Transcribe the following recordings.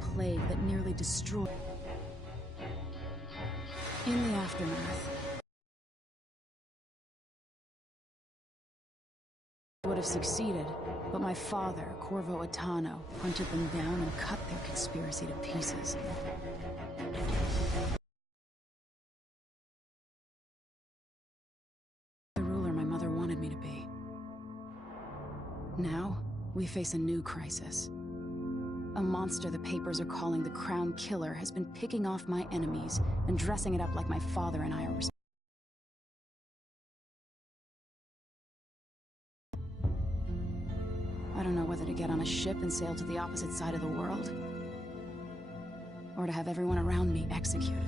plague that nearly destroyed. In the aftermath, I would have succeeded, but my father, Corvo Attano, hunted them down and cut their conspiracy to pieces. The ruler my mother wanted me to be. Now, we face a new crisis. A monster the papers are calling the Crown Killer has been picking off my enemies and dressing it up like my father and I are responsible. I don't know whether to get on a ship and sail to the opposite side of the world, or to have everyone around me executed.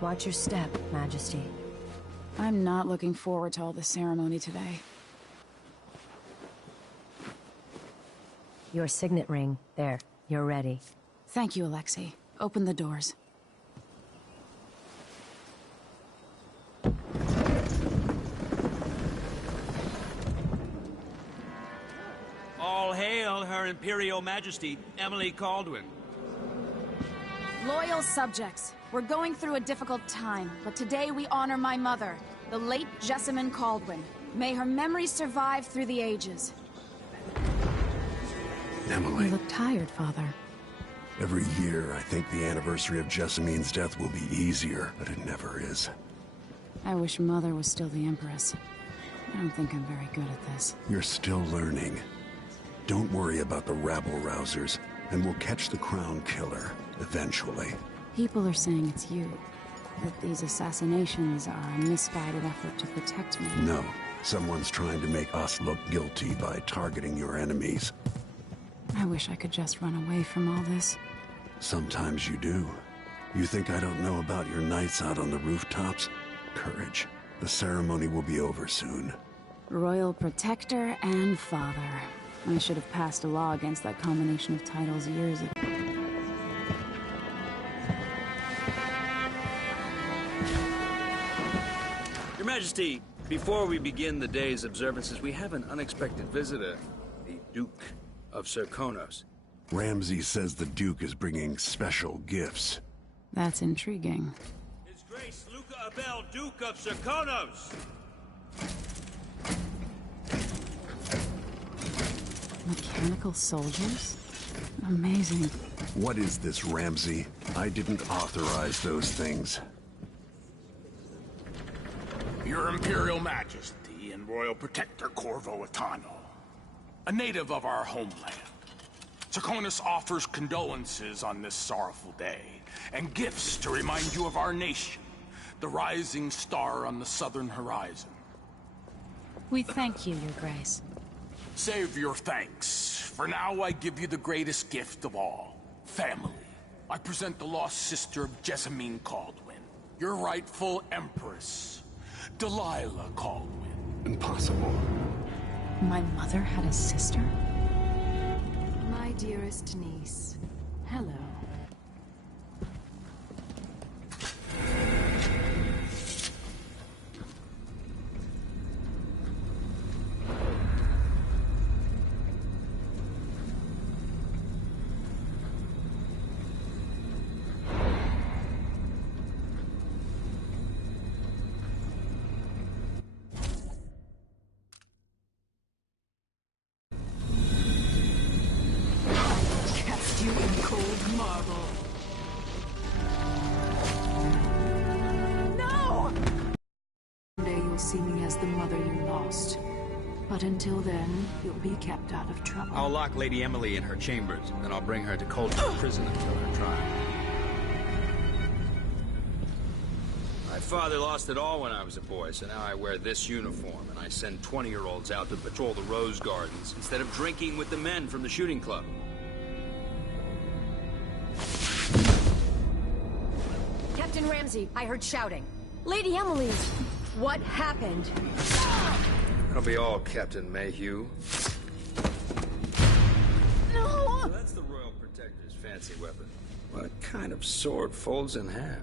Watch your step, Majesty. I'm not looking forward to all the ceremony today. Your signet ring. There. You're ready. Thank you, Alexei. Open the doors. All hail Her Imperial Majesty, Emily Kaldwin. Loyal subjects, we're going through a difficult time, but today we honor my mother, the late Jessamine Kaldwin. May her memory survive through the ages. Emily. You look tired, Father. Every year, I think the anniversary of Jessamine's death will be easier, but it never is. I wish Mother was still the Empress. I don't think I'm very good at this. You're still learning. Don't worry about the rabble-rousers, and we'll catch the Crown Killer, eventually. People are saying it's you. That these assassinations are a misguided effort to protect me. No. Someone's trying to make us look guilty by targeting your enemies. I wish I could just run away from all this. Sometimes you do. You think I don't know about your nights out on the rooftops? Courage. The ceremony will be over soon. Royal Protector and Father. I should have passed a law against that combination of titles years ago. Your Majesty, before we begin the day's observances, we have an unexpected visitor, the Duke of Serkonos. Ramsay says the Duke is bringing special gifts. That's intriguing. His Grace Luca Abel, Duke of Serkonos! Mechanical soldiers? Amazing. What is this, Ramsay? I didn't authorize those things. Your Imperial Majesty and Royal Protector Corvo Attano, a native of our homeland. Serkonos offers condolences on this sorrowful day, and gifts to remind you of our nation, the rising star on the southern horizon. We thank you, Your Grace. Save your thanks. For now, I give you the greatest gift of all, family. I present the lost sister of Jessamine Kaldwin, your rightful Empress, Delilah Kaldwin. Impossible. My mother had a sister? My dearest niece. Hello. You in cold marble. No! One day you'll see me as the mother you lost. But until then, you'll be kept out of trouble. I'll lock Lady Emily in her chambers, and I'll bring her to Coldstream Prison until her trial. My father lost it all when I was a boy, so now I wear this uniform, and I send 20-year-olds out to patrol the Rose Gardens instead of drinking with the men from the shooting club. Captain Ramsay, I heard shouting. Lady Emily, what happened? That'll be all, Captain Mayhew. So that's the Royal Protector's fancy weapon. What kind of sword folds in half?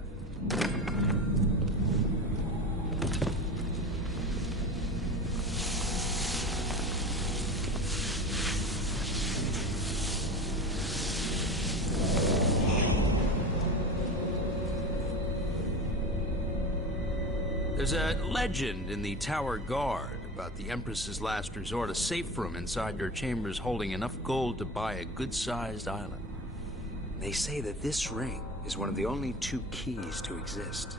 There's a legend in the Tower Guard about the Empress's last resort, a safe room inside your chambers holding enough gold to buy a good-sized island. They say that this ring is one of the only 2 keys to exist.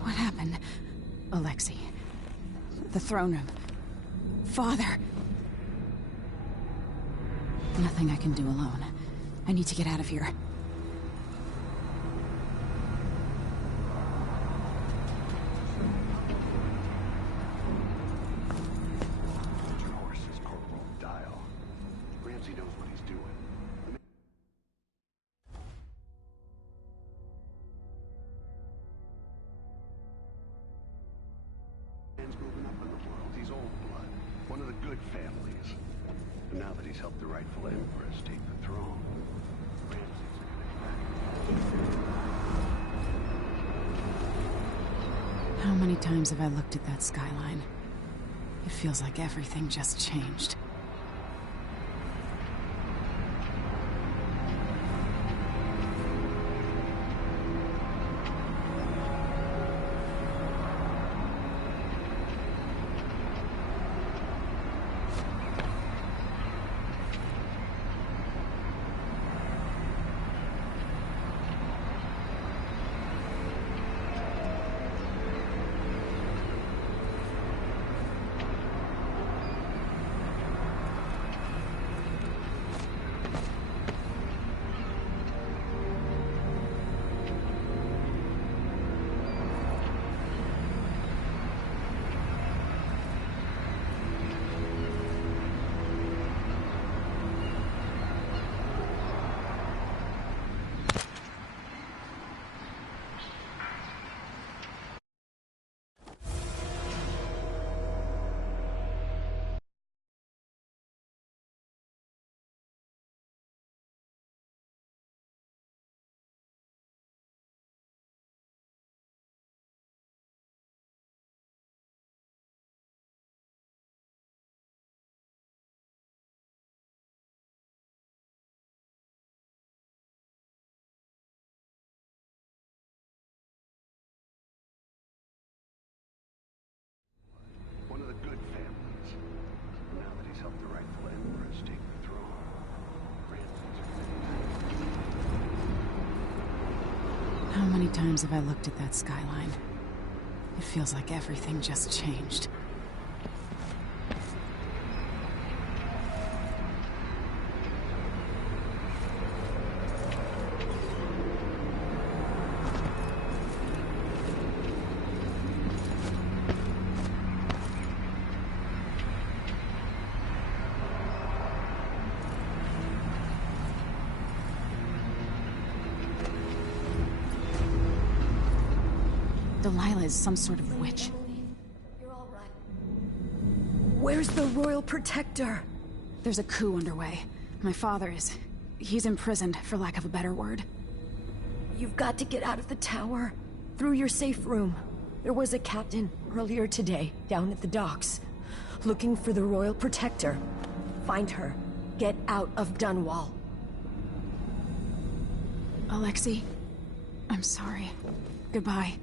What happened? Alexei. The throne room. Father. Nothing I can do alone. I need to get out of here. Your horse is Corporal Dial. Ramsey knows what he's doing. Man's moving up in the world. He's old blood. One of the good families. And now that he's helped the rightful Empress take the throne, Ramsey's How many times have I looked at that skyline? It feels like everything just changed. one of the good families. And now that he's helped the rightful Empress take the throne, How many times have I looked at that skyline? It feels like everything just changed. Delilah is some sort of witch. You're all right. Where's the Royal Protector? There's a coup underway. My father is... he's imprisoned, for lack of a better word. You've got to get out of the tower. Through your safe room. There was a captain earlier today, down at the docks. Looking for the Royal Protector. Find her. Get out of Dunwall. Alexei, I'm sorry. Goodbye.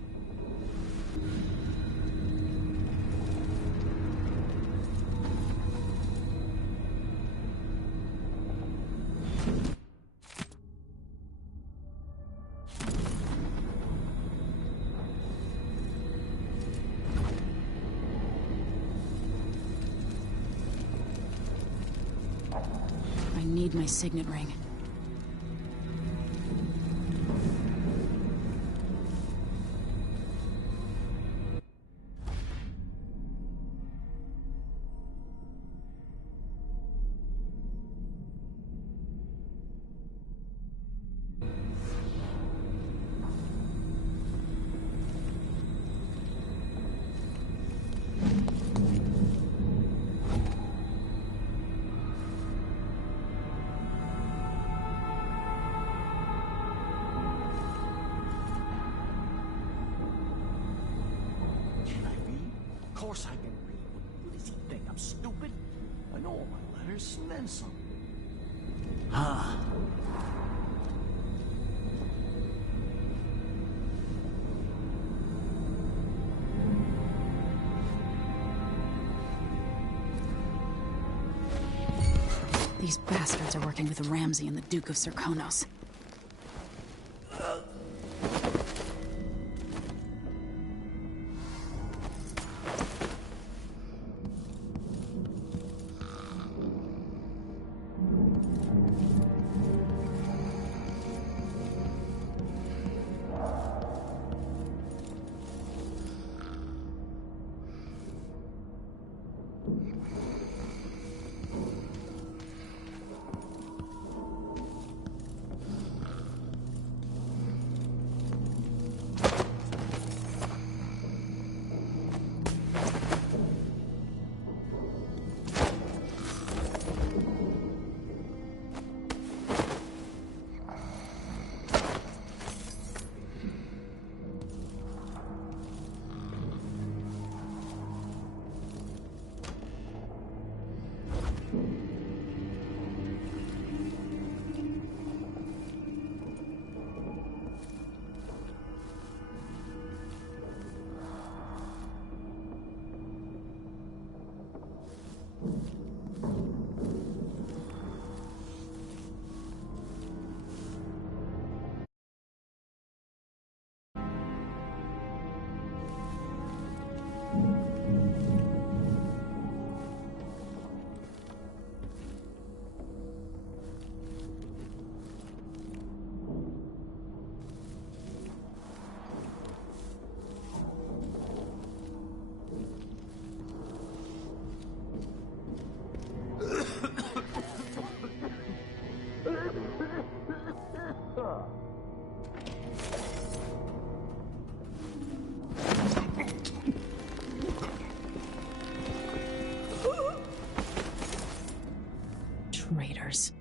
I need my signet ring. source I can read. What does he think? I'm stupid? I know all my letters, and then some. Huh. These bastards are working with Ramsey and the Duke of Serkonos. Traitors.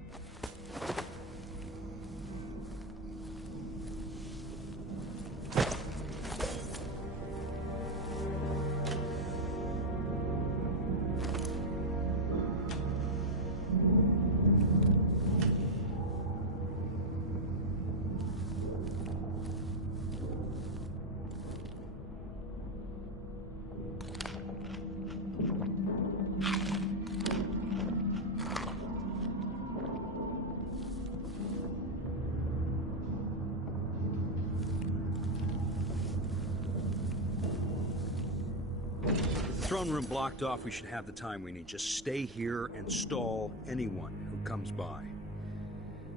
Throne room blocked off, we should have the time we need. Just stay here and stall anyone who comes by.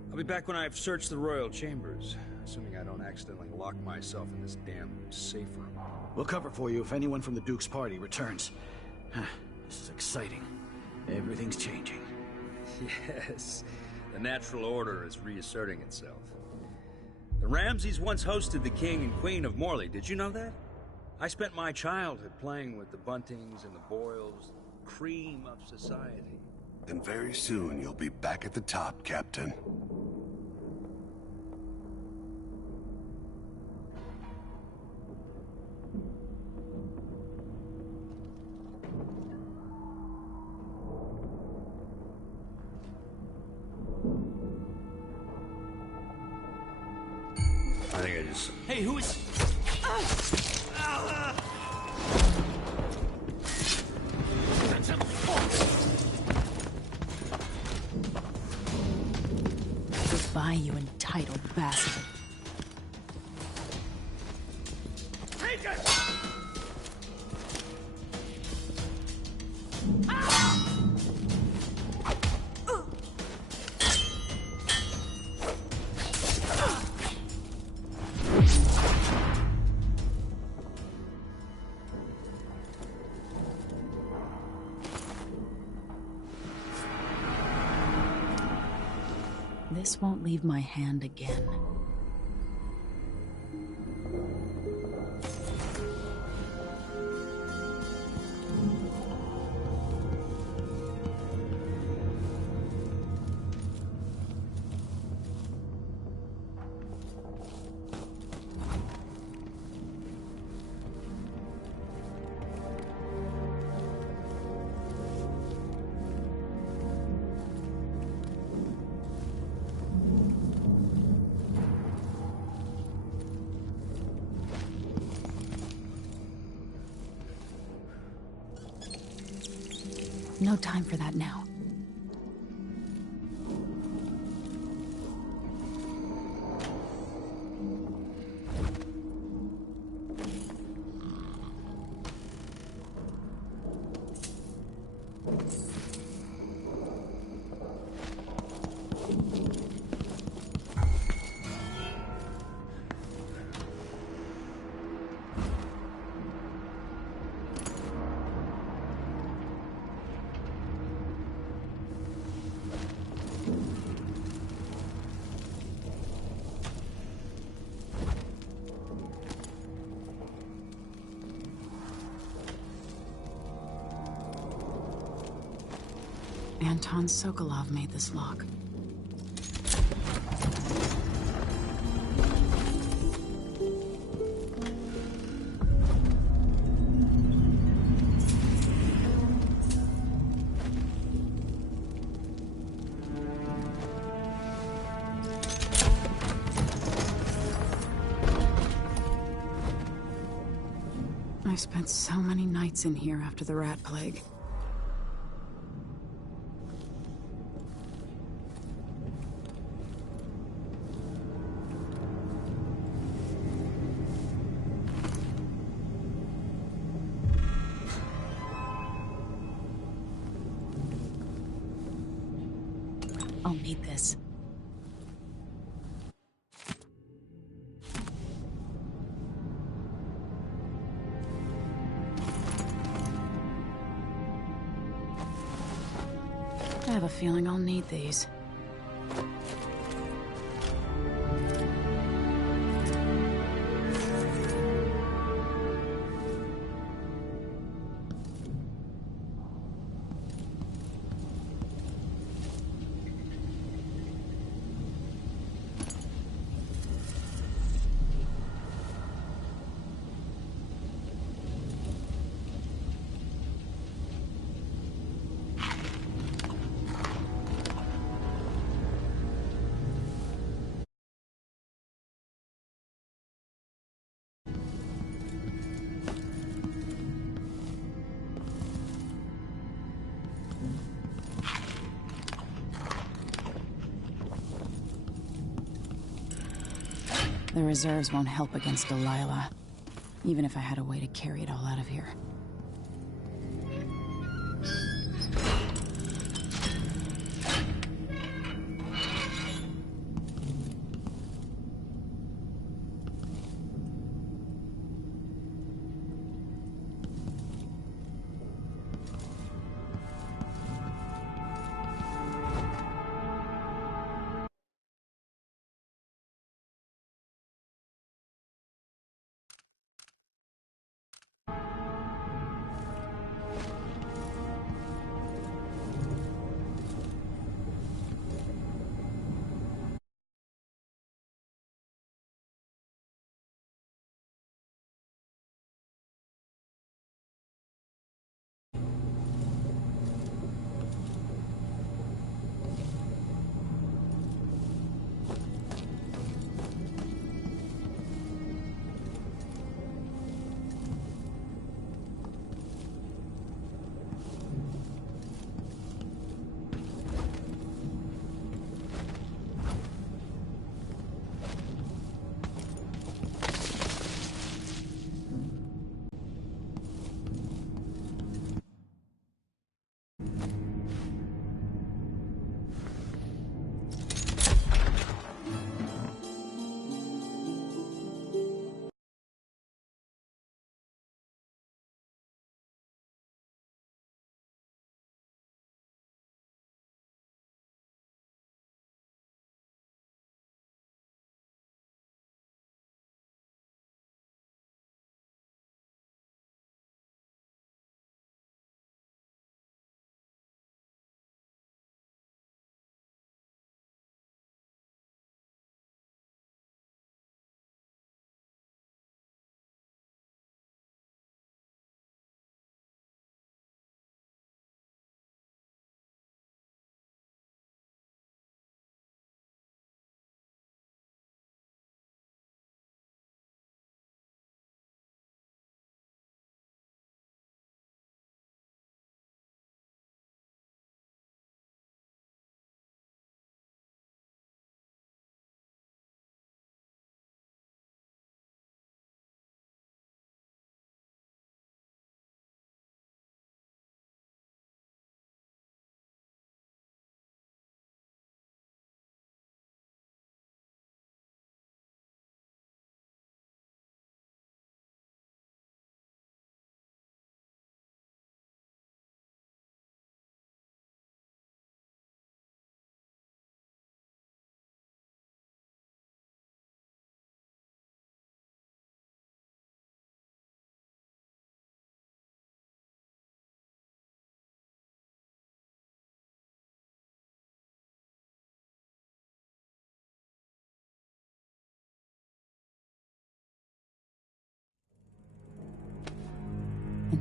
I'll be back when I've searched the royal chambers, assuming I don't accidentally lock myself in this damn safe room. We'll cover for you if anyone from the Duke's party returns. This is exciting. Everything's changing. Yes, the natural order is reasserting itself. The Ramseys once hosted the king and queen of Morley. Did you know that? I spent my childhood playing with the Buntings and the Boyles, cream of society. Then very soon you'll be back at the top, Captain. I think I just... Hey, who is... Goodbye, you entitled bastard. Take it! This won't leave my hand again. No time for that now. Anton Sokolov made this lock. I spent so many nights in here after the rat plague. I'll need this. I have a feeling I'll need these. The reserves won't help against Delilah, even if I had a way to carry it all out of here.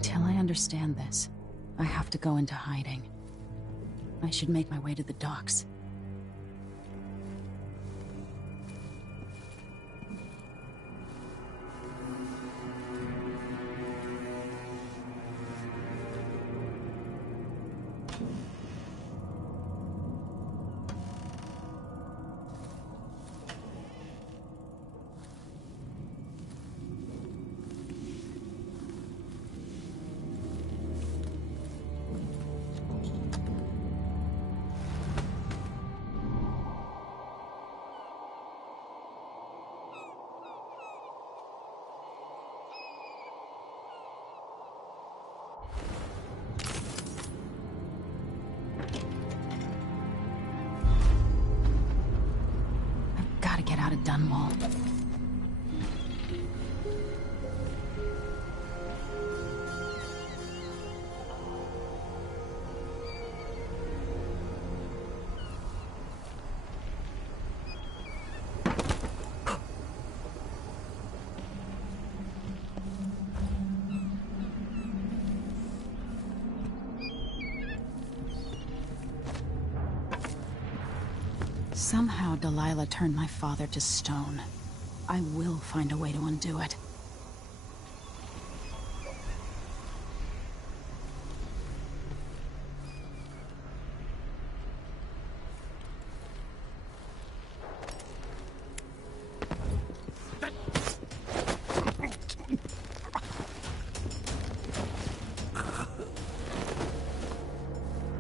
Until I understand this, I have to go into hiding. I should make my way to the docks. Gotta get out of Dunwall. Somehow Delilah turned my father to stone. I will find a way to undo it.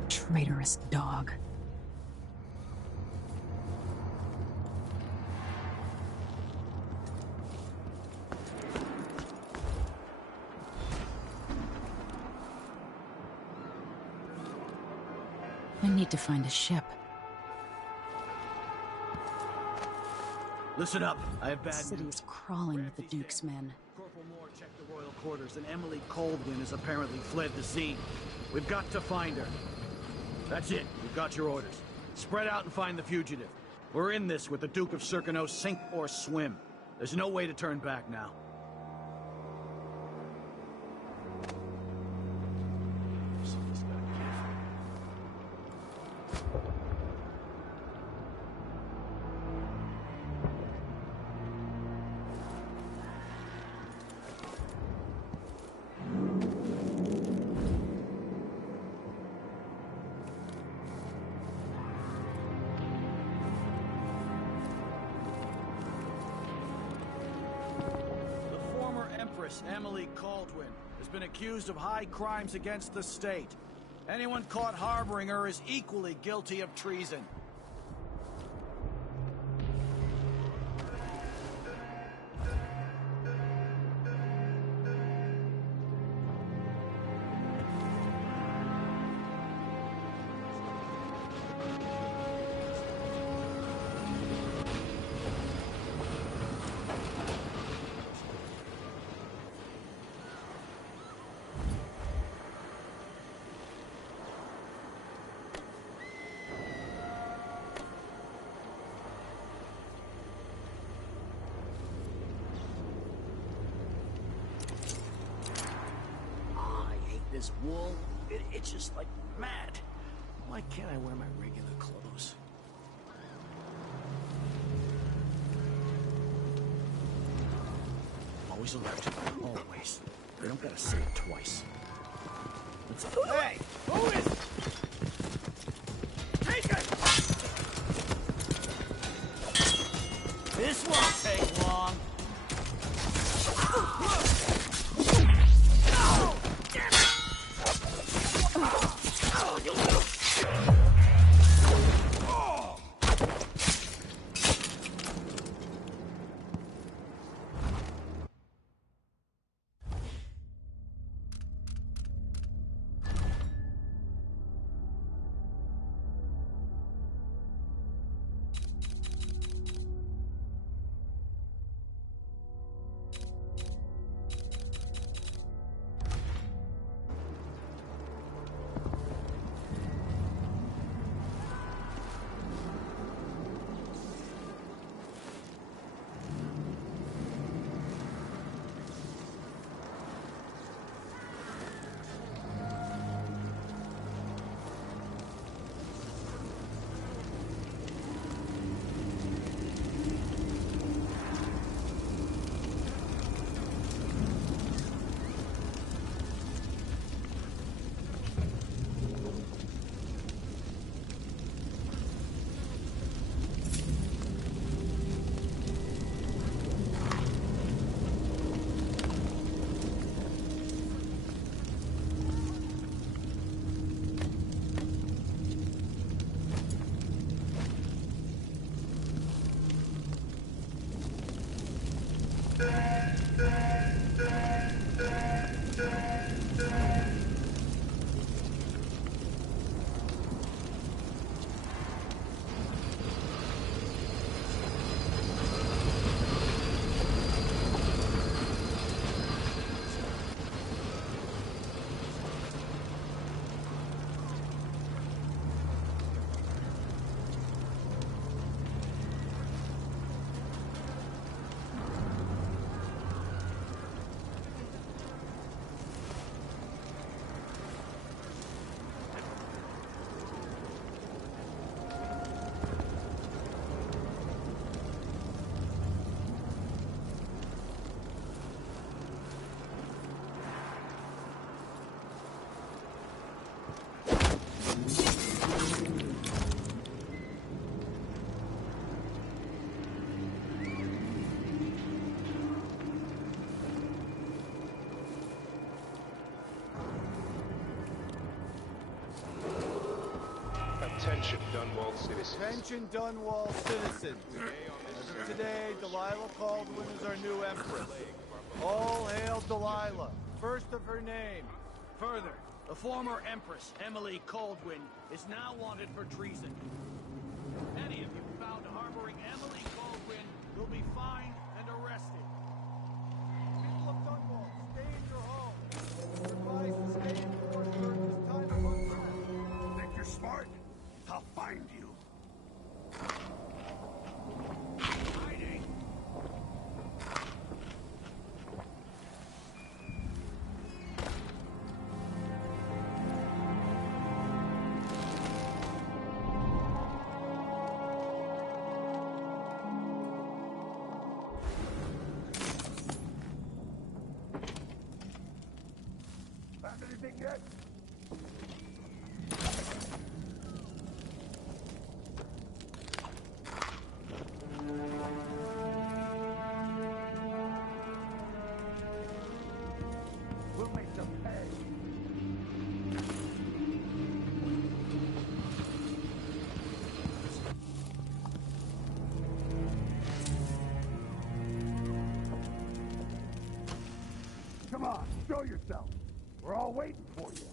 Traitorous dog. I need to find a ship. Listen up. I have The bad city news. is crawling with the Duke's men. Corporal Moore checked the royal quarters, and Emily Coldwin has apparently fled the scene. We've got to find her. That's it. We've got your orders. Spread out and find the fugitive. We're in this with the Duke of Circano, sink or swim. There's no way to turn back now. Somebody's gotta be careful. Emily Caldwin has been accused of high crimes against the state. Anyone caught harboring her is equally guilty of treason. This wool, it itches like mad. Why can't I wear my regular clothes? Always alert. Always. They don't gotta say it twice. Hey! Who is it? Take it! This won't take long. Dunwall citizens. Attention, Dunwall citizens. As of today, Delilah Caldwin is our new empress. All hail Delilah, first of her name. Further, the former empress, Emily Caldwin, is now wanted for treason. Any of you found harboring Emily Caldwin will be fined and arrested. People of Dunwall, stay in your homes. You're advised to stay indoors during this time of unrest. Think you're smart? I'll find you. Hiding! Found anything yet? We'll make them pay. Come on, show yourself. We're all waiting for you.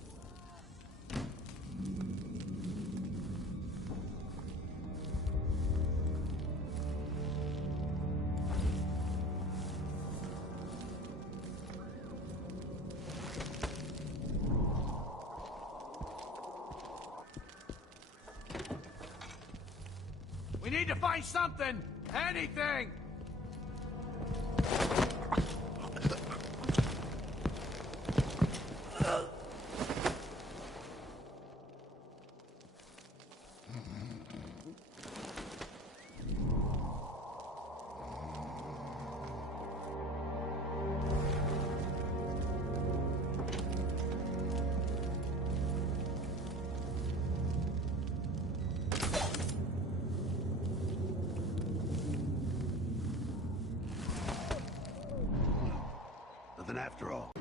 We need to find something! Anything! Nothing after all.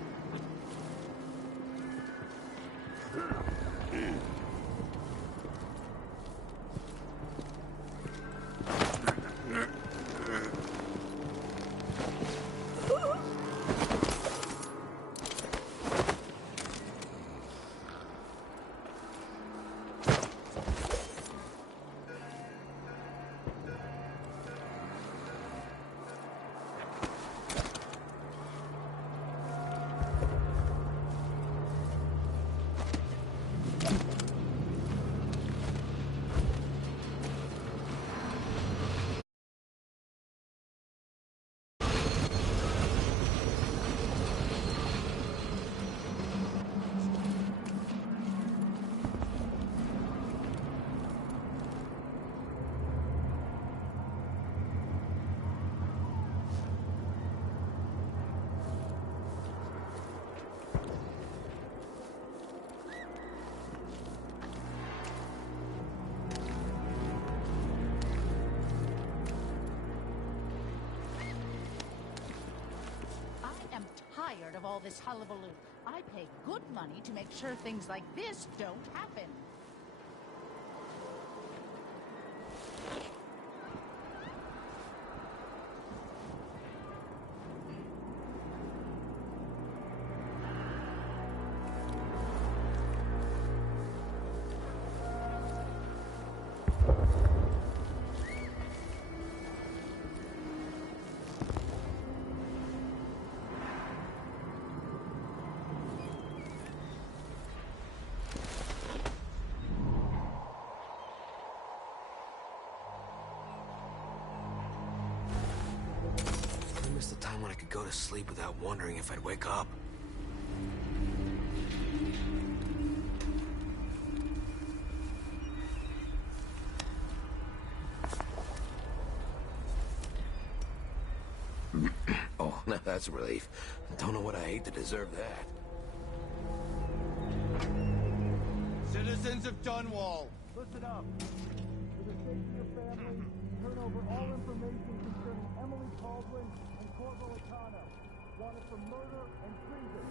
Tired of all this hullabaloo. I pay good money to make sure things like this don't happen. I missed the time when I could go to sleep without wondering if I'd wake up. Oh, now that's a relief. Don't know what I hate to deserve that. Citizens of Dunwall, listen up. For the sake of your family, turn over all information concerning Emily Caldwin and Corvo Atano, wanted for murder and treason.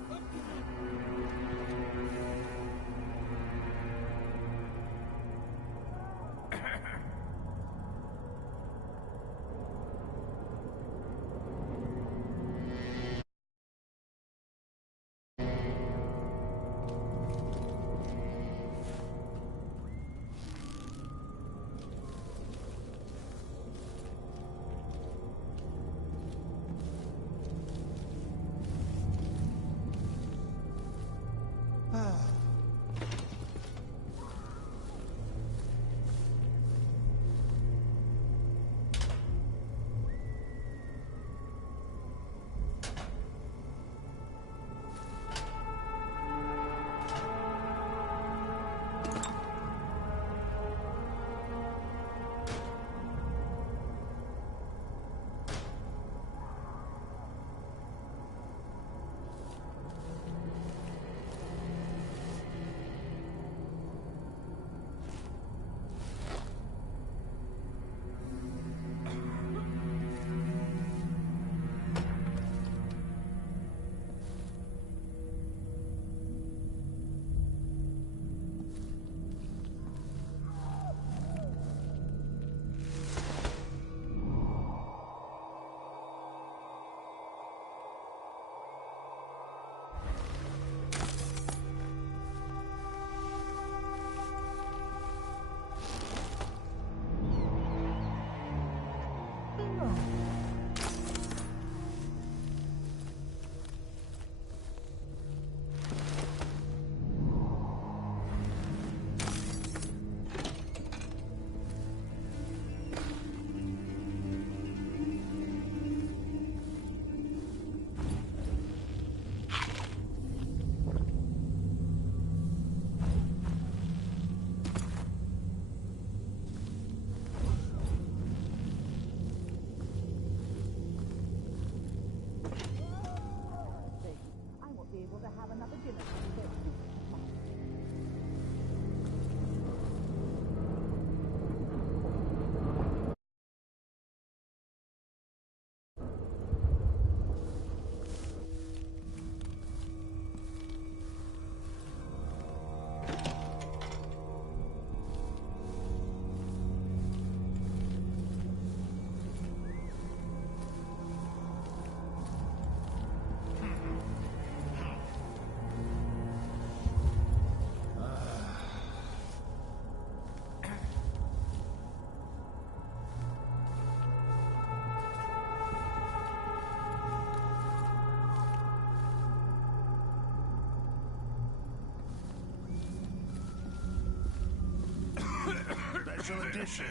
tradition.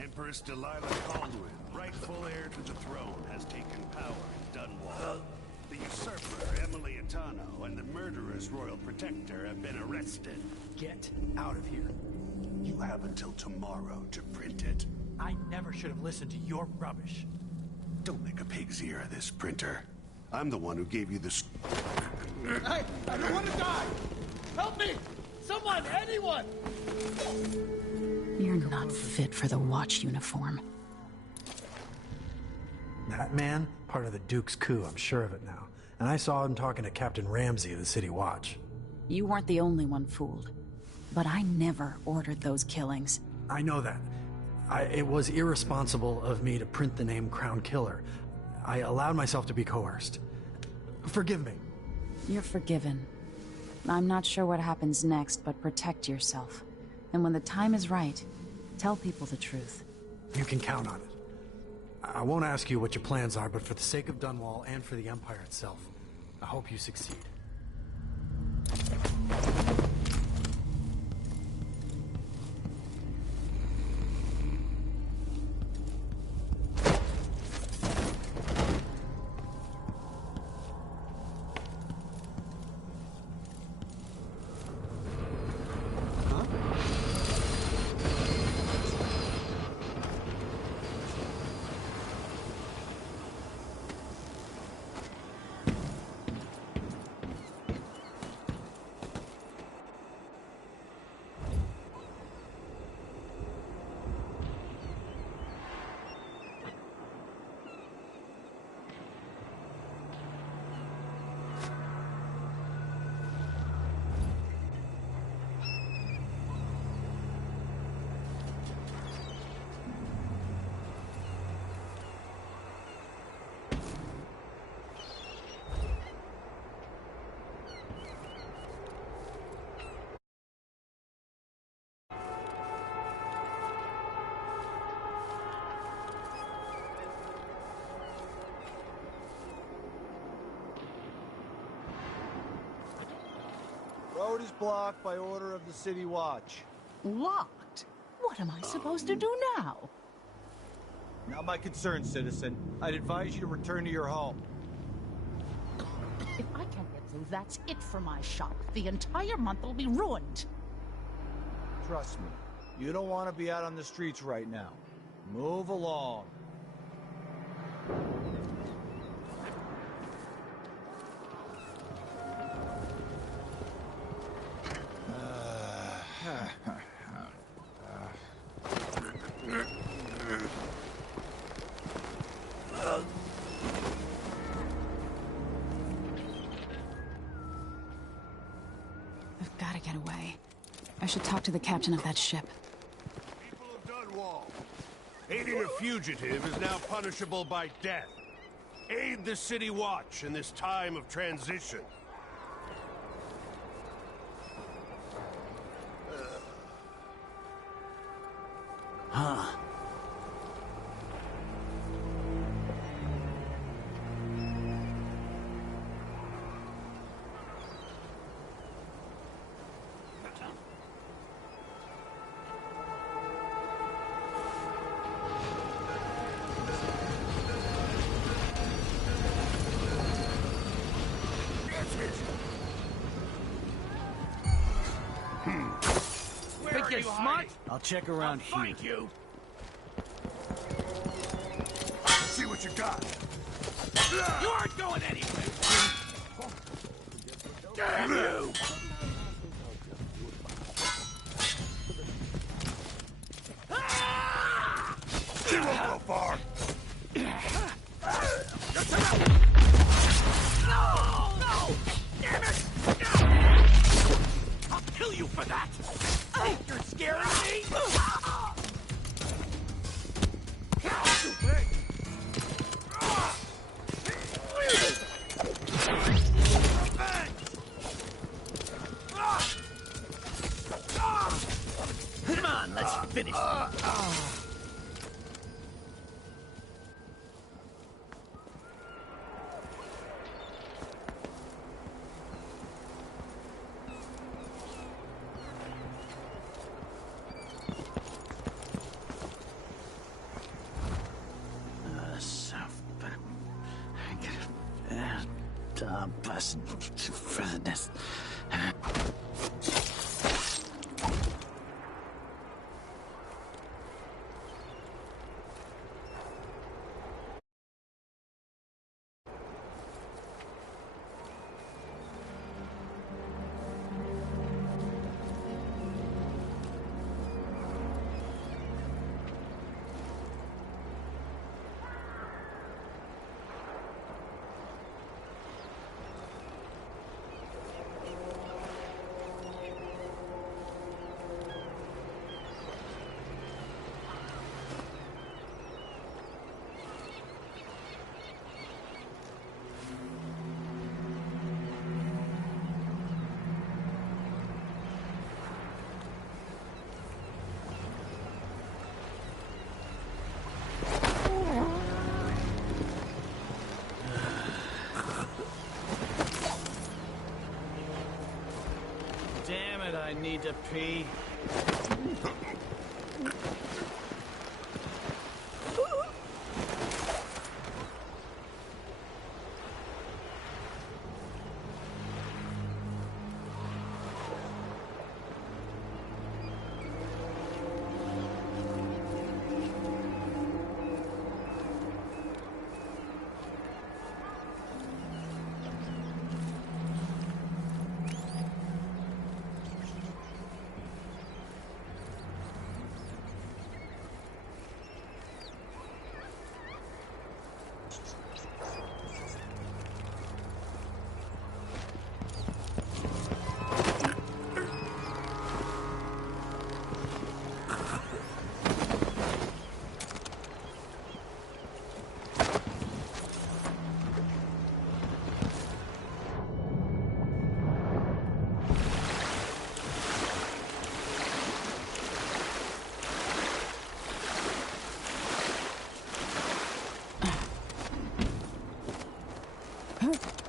Empress Delilah Caldwin, rightful heir to the throne, has taken power in Dunwall. The usurper, Emily Atano, and the murderous royal protector have been arrested. Get out of here. You have until tomorrow to print it. I never should have listened to your rubbish. Don't make a pig's ear of this, printer. I'm the one who gave you this. I don't want to die! Help me! Someone! Anyone! You're not fit for the Watch uniform. That man, part of the Duke's coup, I'm sure of it now. And I saw him talking to Captain Ramsey of the City Watch. You weren't the only one fooled. But I never ordered those killings. I know that. It was irresponsible of me to print the name Crown Killer. I allowed myself to be coerced. Forgive me. You're forgiven. I'm not sure what happens next, but protect yourself. And when the time is right, tell people the truth. You can count on it. I won't ask you what your plans are, but for the sake of Dunwall and for the Empire itself, I hope you succeed. Road is blocked by order of the City Watch. Locked? What am I supposed to do now? Not my concern, citizen. I'd advise you to return to your home. If I can't get through, that's it for my shop. The entire month will be ruined. Trust me, you don't want to be out on the streets right now. Move along. I've got to get away. I should talk to the captain of that ship. People of Dunwall, aiding a fugitive is now punishable by death. Aid the City Watch in this time of transition. Huh. Think you're smart? I'll check around here. Find you! See what you got. You aren't going anywhere! Damn you! She won't go far. No! No! Damn it! I'll kill you for that! Think you're scaring me? Come on, let's finish this. person for this. Damn it, I need to pee.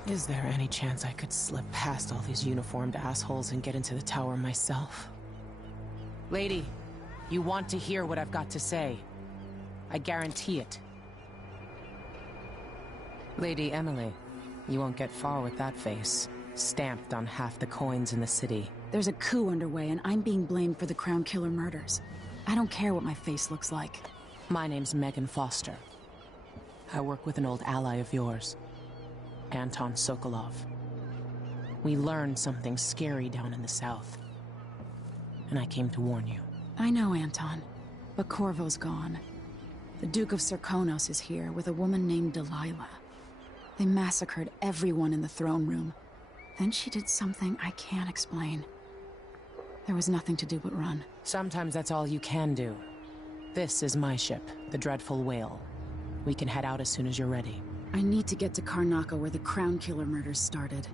Is there any chance I could slip past all these uniformed assholes and get into the tower myself? Lady, you want to hear what I've got to say. I guarantee it. Lady Emily, you won't get far with that face, stamped on half the coins in the city. There's a coup underway, and I'm being blamed for the Crown Killer murders. I don't care what my face looks like. My name's Megan Foster. I work with an old ally of yours, Anton Sokolov. We learned something scary down in the south, and I came to warn you. I know, Anton, but Corvo's gone. The Duke of Serkonos is here with a woman named Delilah. They massacred everyone in the throne room. Then she did something I can't explain. There was nothing to do but run. Sometimes that's all you can do. This is my ship, the Dreadful Whale. We can head out as soon as you're ready. I need to get to Karnaca where the Crown Killer murders started.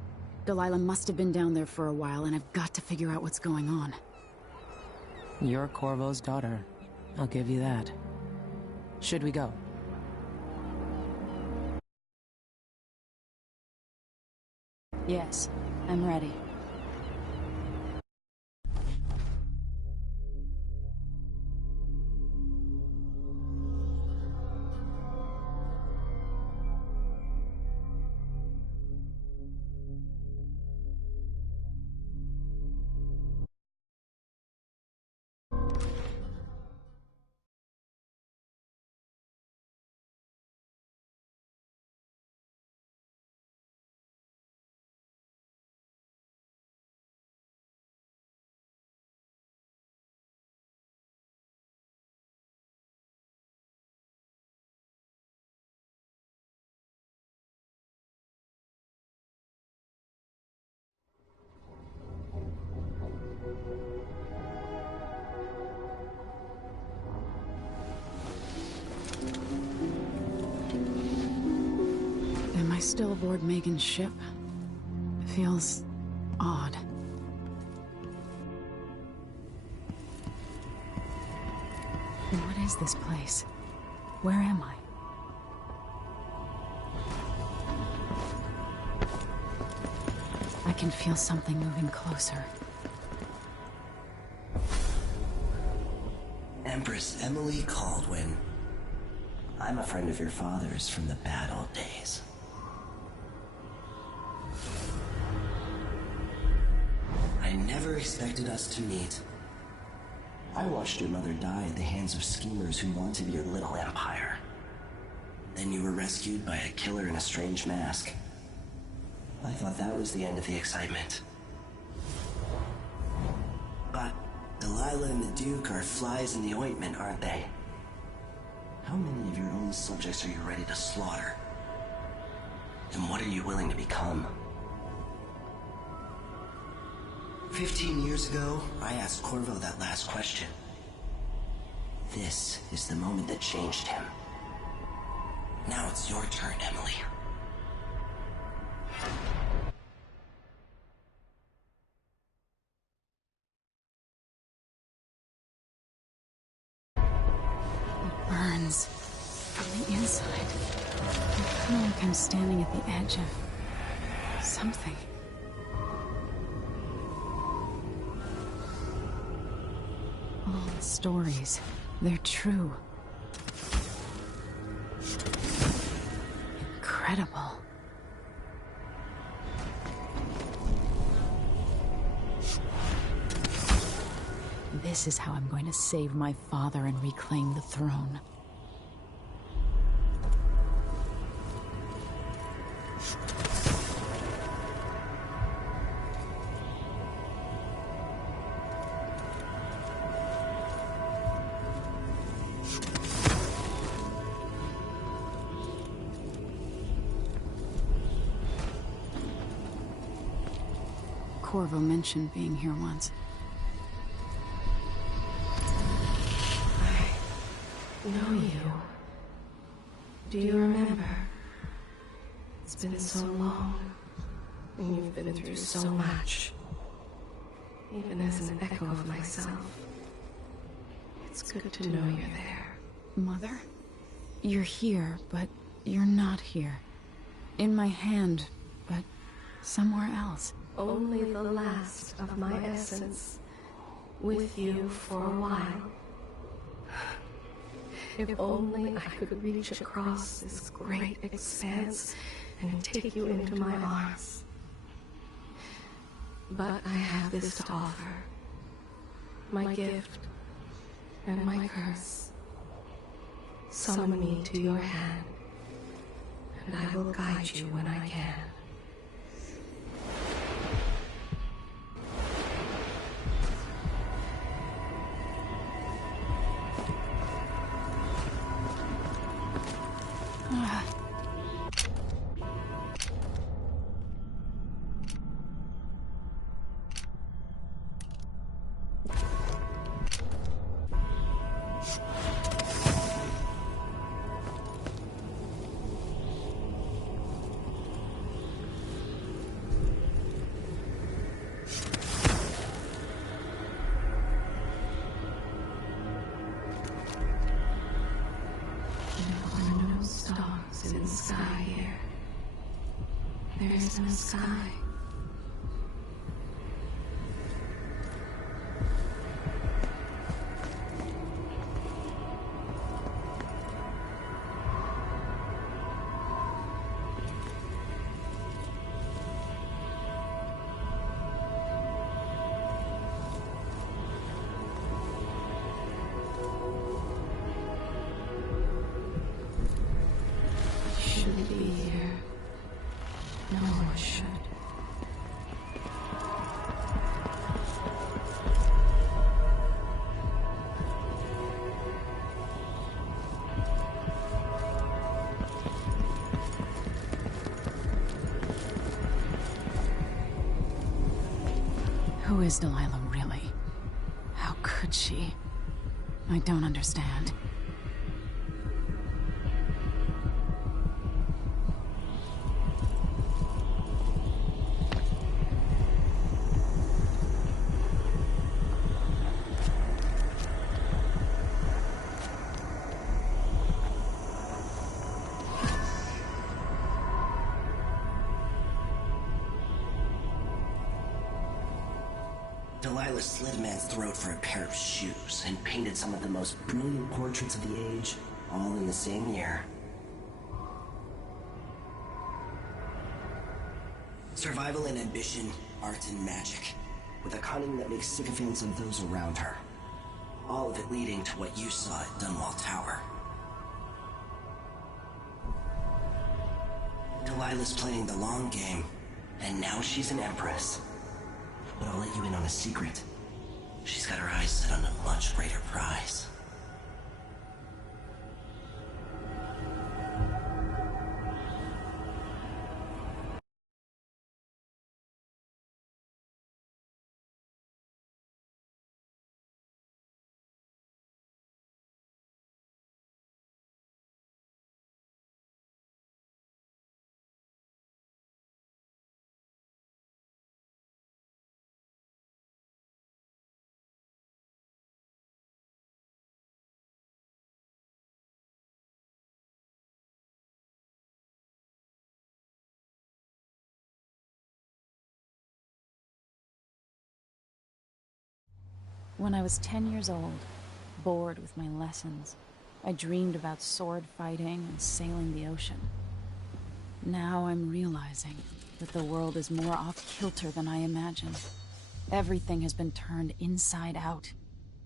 Delilah must have been down there for a while, and I've got to figure out what's going on. You're Corvo's daughter. I'll give you that. Should we go? Yes, I'm ready. Am I still aboard Megan's ship? It feels odd. What is this place? Where am I? I can feel something moving closer. Empress Emily Caldwin. I'm a friend of your father's from the bad old days. I never expected us to meet. I watched your mother die at the hands of schemers who wanted your little empire. Then you were rescued by a killer in a strange mask. I thought that was the end of the excitement. But Delilah and the Duke are flies in the ointment, aren't they? How many of your own subjects are you ready to slaughter? And what are you willing to become? 15 years ago, I asked Corvo that last question. This is the moment that changed him. Now it's your turn, Emily. It burns from the inside. I feel like I'm standing at the edge of something. All the stories, they're true. Incredible. This is how I'm going to save my father and reclaim the throne. Corvo mentioned being here once. I know you. Do you remember? It's been so long, and you've been through so much. Even as an echo of myself, it's good to know you're there. Mother? You're here, but you're not here. In my hand, but somewhere else. Only the last of my essence, with you for a while. If only I could reach across this great expanse and take you into my arms. But I have this to offer. My gift and my curse. Summon me to your hand, and I will guide you when I can. In the sky here. There isn't a sky. Shouldn't be here. No one should. Who is Delilah really? How could she? I don't understand. Delilah slit a man's throat for a pair of shoes and painted some of the most brilliant portraits of the age, all in the same year. Survival and ambition, art and magic, with a cunning that makes sycophants of those around her. All of it leading to what you saw at Dunwall Tower. Delilah's playing the long game, and now she's an empress. But I'll let you in on a secret. She's got her eyes set on a much greater prize. When I was 10 years old, bored with my lessons, I dreamed about sword fighting and sailing the ocean. Now I'm realizing that the world is more off-kilter than I imagined. Everything has been turned inside out,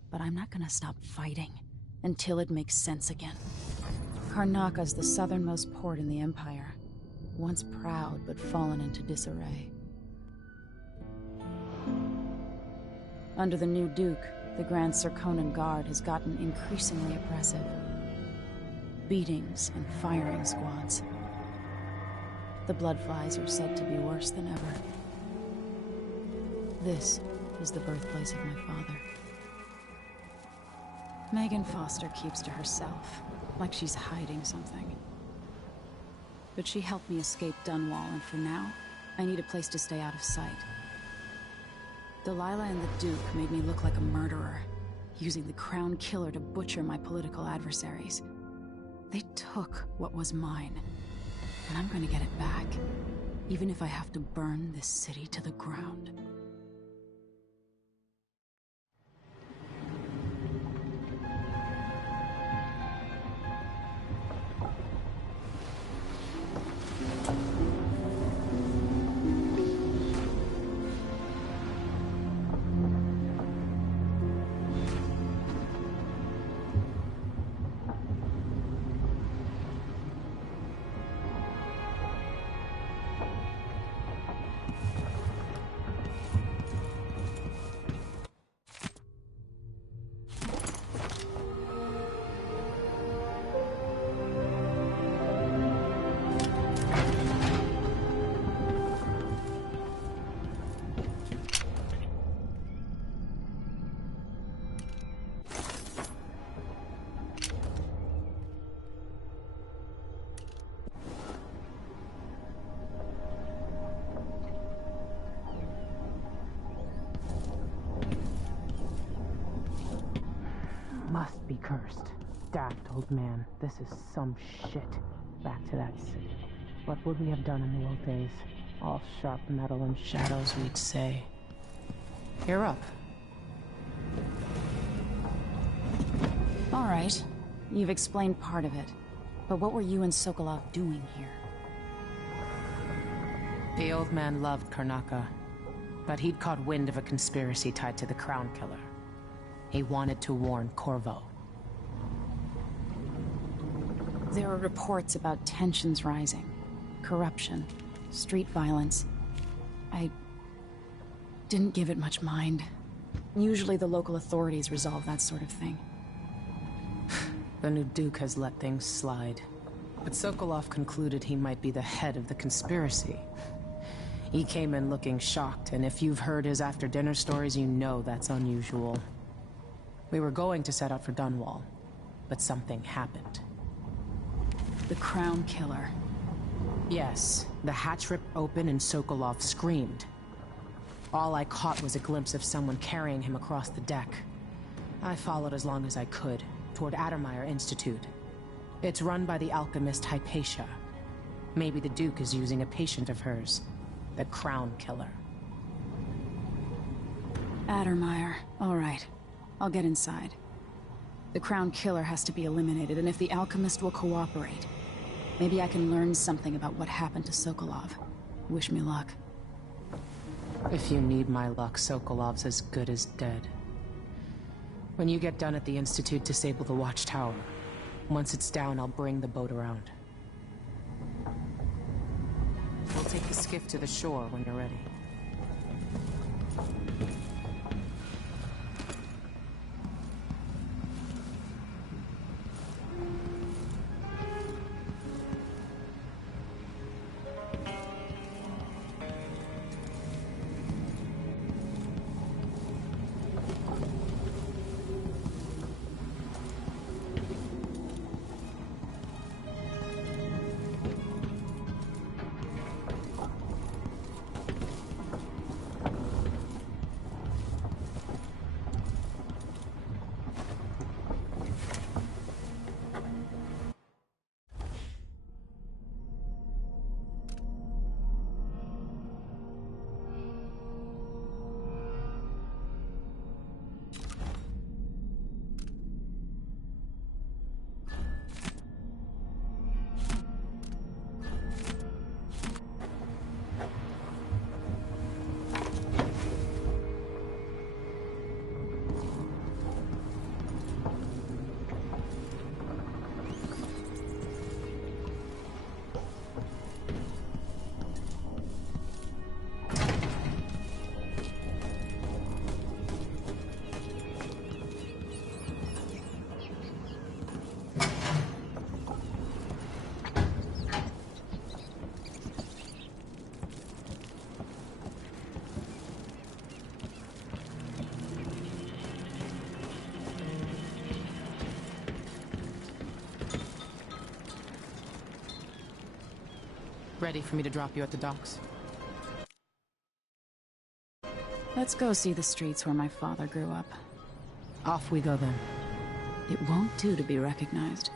but I'm not gonna stop fighting until it makes sense again. Karnaka's the southernmost port in the Empire, once proud but fallen into disarray. Under the new Duke, the Grand Serkonan Guard has gotten increasingly oppressive. Beatings and firing squads. The Bloodflies are said to be worse than ever. This is the birthplace of my father. Megan Foster keeps to herself, like she's hiding something. But she helped me escape Dunwall, and for now, I need a place to stay out of sight. Delilah and the Duke made me look like a murderer, using the Crown Killer to butcher my political adversaries. They took what was mine, and I'm gonna get it back, even if I have to burn this city to the ground. Must be cursed. Daft old man, this is some shit. Back to that city. What would we have done in the old days? All sharp metal and shadows, we'd say. You're up. All right. You've explained part of it. But what were you and Sokolov doing here? The old man loved Karnaka, but he'd caught wind of a conspiracy tied to the Crown Killer. He wanted to warn Corvo. There are reports about tensions rising, corruption, street violence. I didn't give it much mind. Usually the local authorities resolve that sort of thing. The new Duke has let things slide. But Sokolov concluded he might be the head of the conspiracy. He came in looking shocked, and if you've heard his after-dinner stories, you know that's unusual. We were going to set out for Dunwall, but something happened. The Crown Killer. Yes, the hatch ripped open and Sokolov screamed. All I caught was a glimpse of someone carrying him across the deck. I followed as long as I could, toward Addermeyer Institute. It's run by the alchemist Hypatia. Maybe the Duke is using a patient of hers, the Crown Killer. Addermeyer. All right. I'll get inside. The Crown Killer has to be eliminated, and if the alchemist will cooperate, maybe I can learn something about what happened to Sokolov. Wish me luck. If you need my luck, Sokolov's as good as dead. When you get done at the Institute, disable the watchtower. Once it's down, I'll bring the boat around. We'll take the skiff to the shore when you're ready. Ready for me to drop you at the docks? Let's go see the streets where my father grew up. Off we go then. It won't do to be recognized.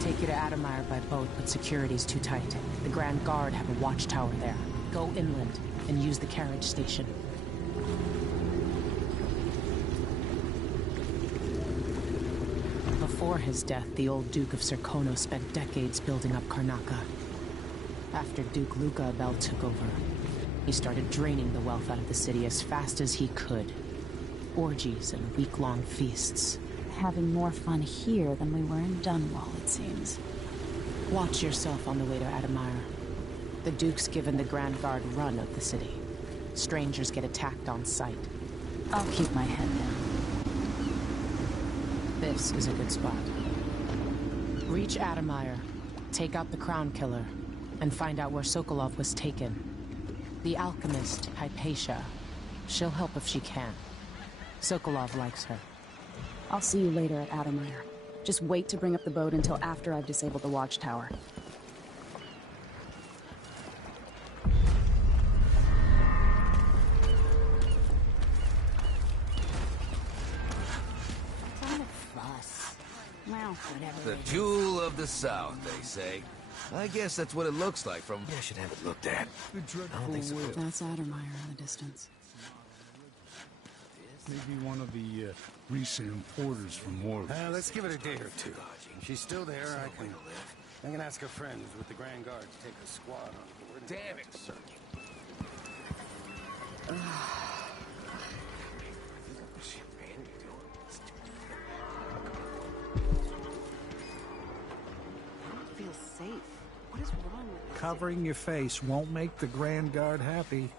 Take you to Adamire by boat, but security's too tight. The Grand Guard have a watchtower there. Go inland and use the carriage station. Before his death, the old Duke of Serkonos spent decades building up Karnaca. After Duke Luca Abel took over, he started draining the wealth out of the city as fast as he could. Orgies and week-long feasts. Having more fun here than we were in Dunwall, it seems. Watch yourself on the way to Adamire. The Duke's given the Grand Guard run of the city. Strangers get attacked on sight. I'll keep my head down. This is a good spot. Reach Adamire, take out the Crown Killer, and find out where Sokolov was taken. The alchemist, Hypatia. She'll help if she can. Sokolov likes her. I'll see you later at Adamire. Just wait to bring up the boat until after I've disabled the watchtower. Well, whatever. The jewel of the South, they say. I guess that's what it looks like from... I should have it looked at. I don't think so. That's Adamire in the distance. Maybe one of the recent importers from Warwick. Let's give it a day or two. If she's still there, I can ask her friends with the Grand Guard to take a squad on board. Damn it, sir. covering your face won't make the Grand Guard happy.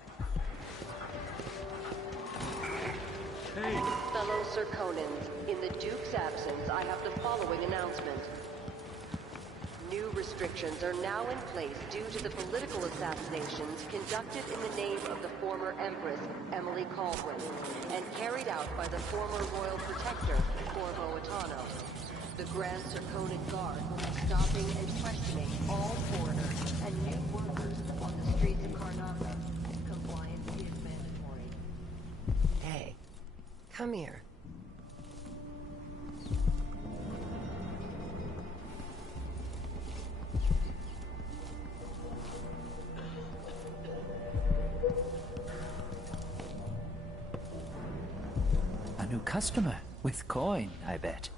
Hey. Fellow Serkonans, in the Duke's absence, I have the following announcement. New restrictions are now in place due to the political assassinations conducted in the name of the former Empress, Emily Caldwin, and carried out by the former Royal Protector, Corvo Attano. The Grand Serkonan Guard will be stopping and questioning all foreigners and new workers on the streets of Karnaca. Compliance is mandatory. Hey, come here. A new customer with coin, I bet.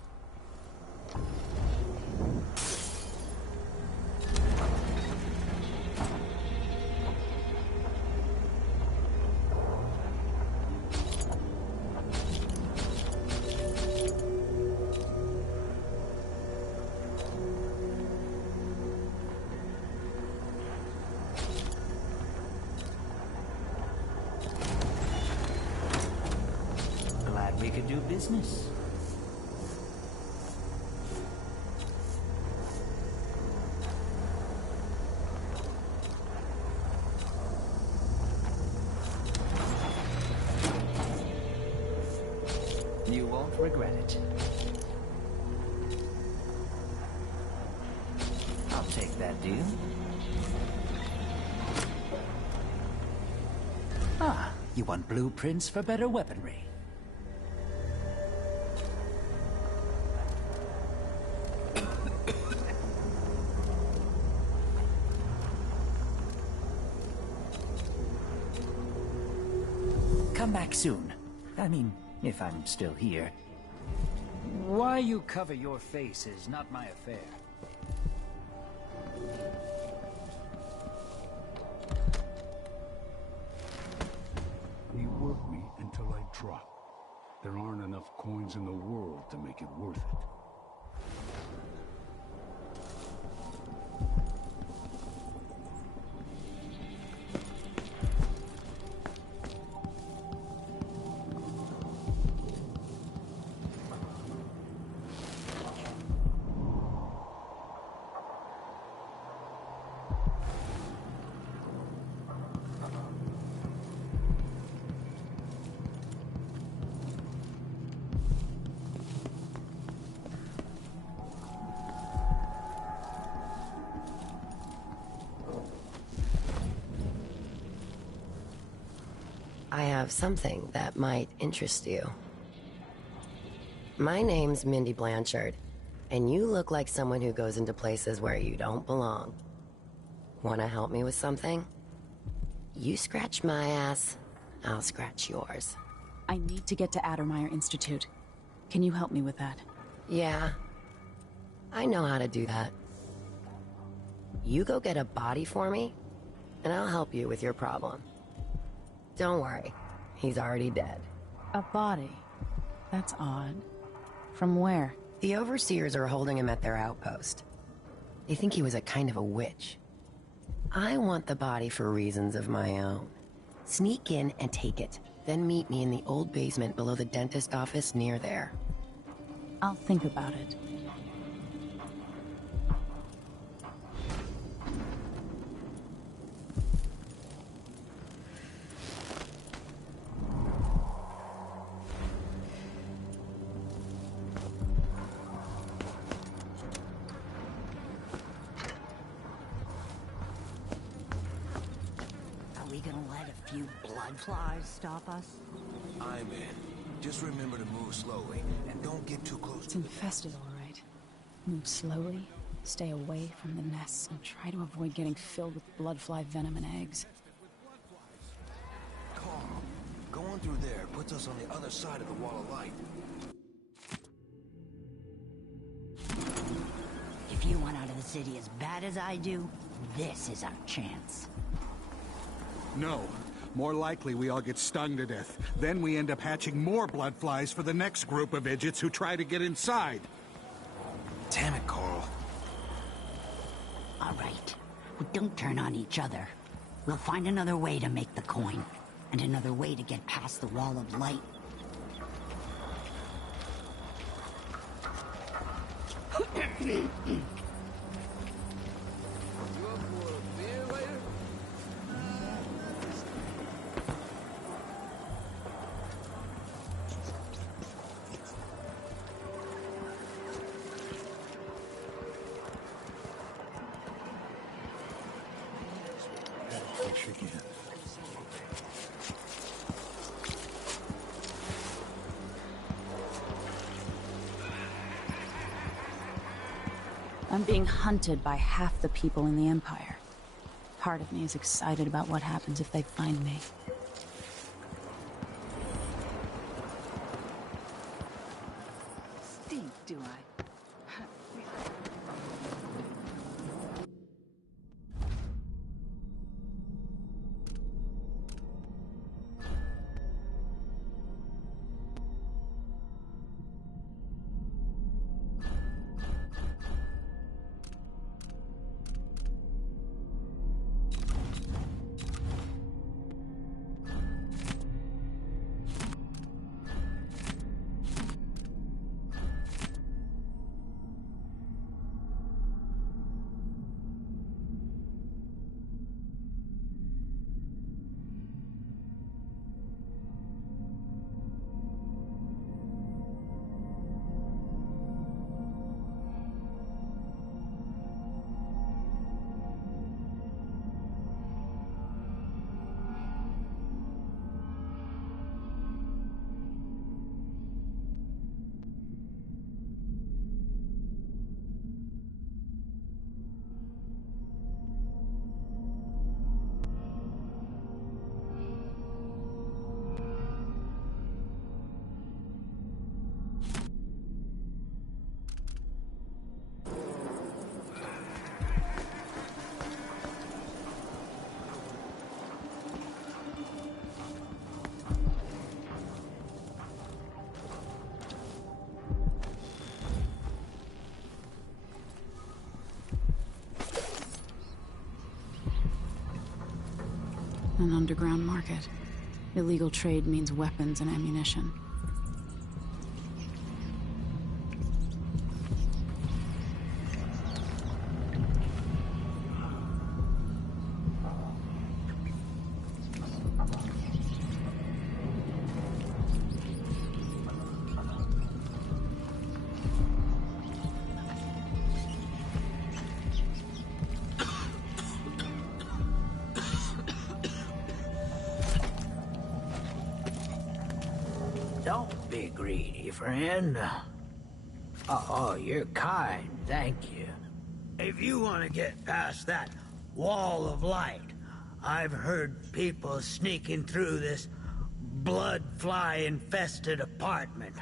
Glad we could do business. You won't regret it. I'll take that deal. Ah, you want blueprints for better weaponry. Come back soon. I mean, if I'm still here. Why you cover your face is not my affair. You work me until I drop. There aren't enough coins in the world to make it worth it. I have something that might interest you. My name's Mindy Blanchard, and you look like someone who goes into places where you don't belong. Wanna help me with something? You scratch my ass, I'll scratch yours. I need to get to Addermeyer Institute. Can you help me with that? Yeah, I know how to do that. You go get a body for me, and I'll help you with your problem. Don't worry, he's already dead. A body? That's odd. From where? The overseers are holding him at their outpost. They think he was a kind of a witch. I want the body for reasons of my own. Sneak in and take it, then meet me in the old basement below the dentist office near there. I'll think about it. Bloodflies stop us? I'm in. Just remember to move slowly, and don't get too close. It's infested, all right. Move slowly, stay away from the nests, and try to avoid getting filled with bloodfly venom and eggs. Carl, going through there puts us on the other side of the wall of light. If you want out of the city as bad as I do, this is our chance. No. More likely we all get stung to death. Then we end up hatching more bloodflies for the next group of idiots who try to get inside. Damn it, Carl. All right. don't turn on each other. We'll find another way to make the coin, and another way to get past the wall of light. I'm being hunted by half the people in the Empire. Part of me is excited about what happens if they find me. Stink, do I? An underground market. Illegal trade means weapons and ammunition. Don't be greedy, friend. Oh, you're kind, thank you. If you want to get past that wall of light, I've heard people sneaking through this blood-fly-infested apartment.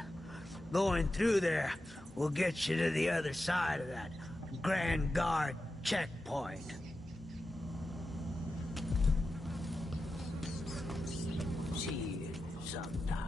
Going through there will get you to the other side of that Grand Guard checkpoint. See you sometime.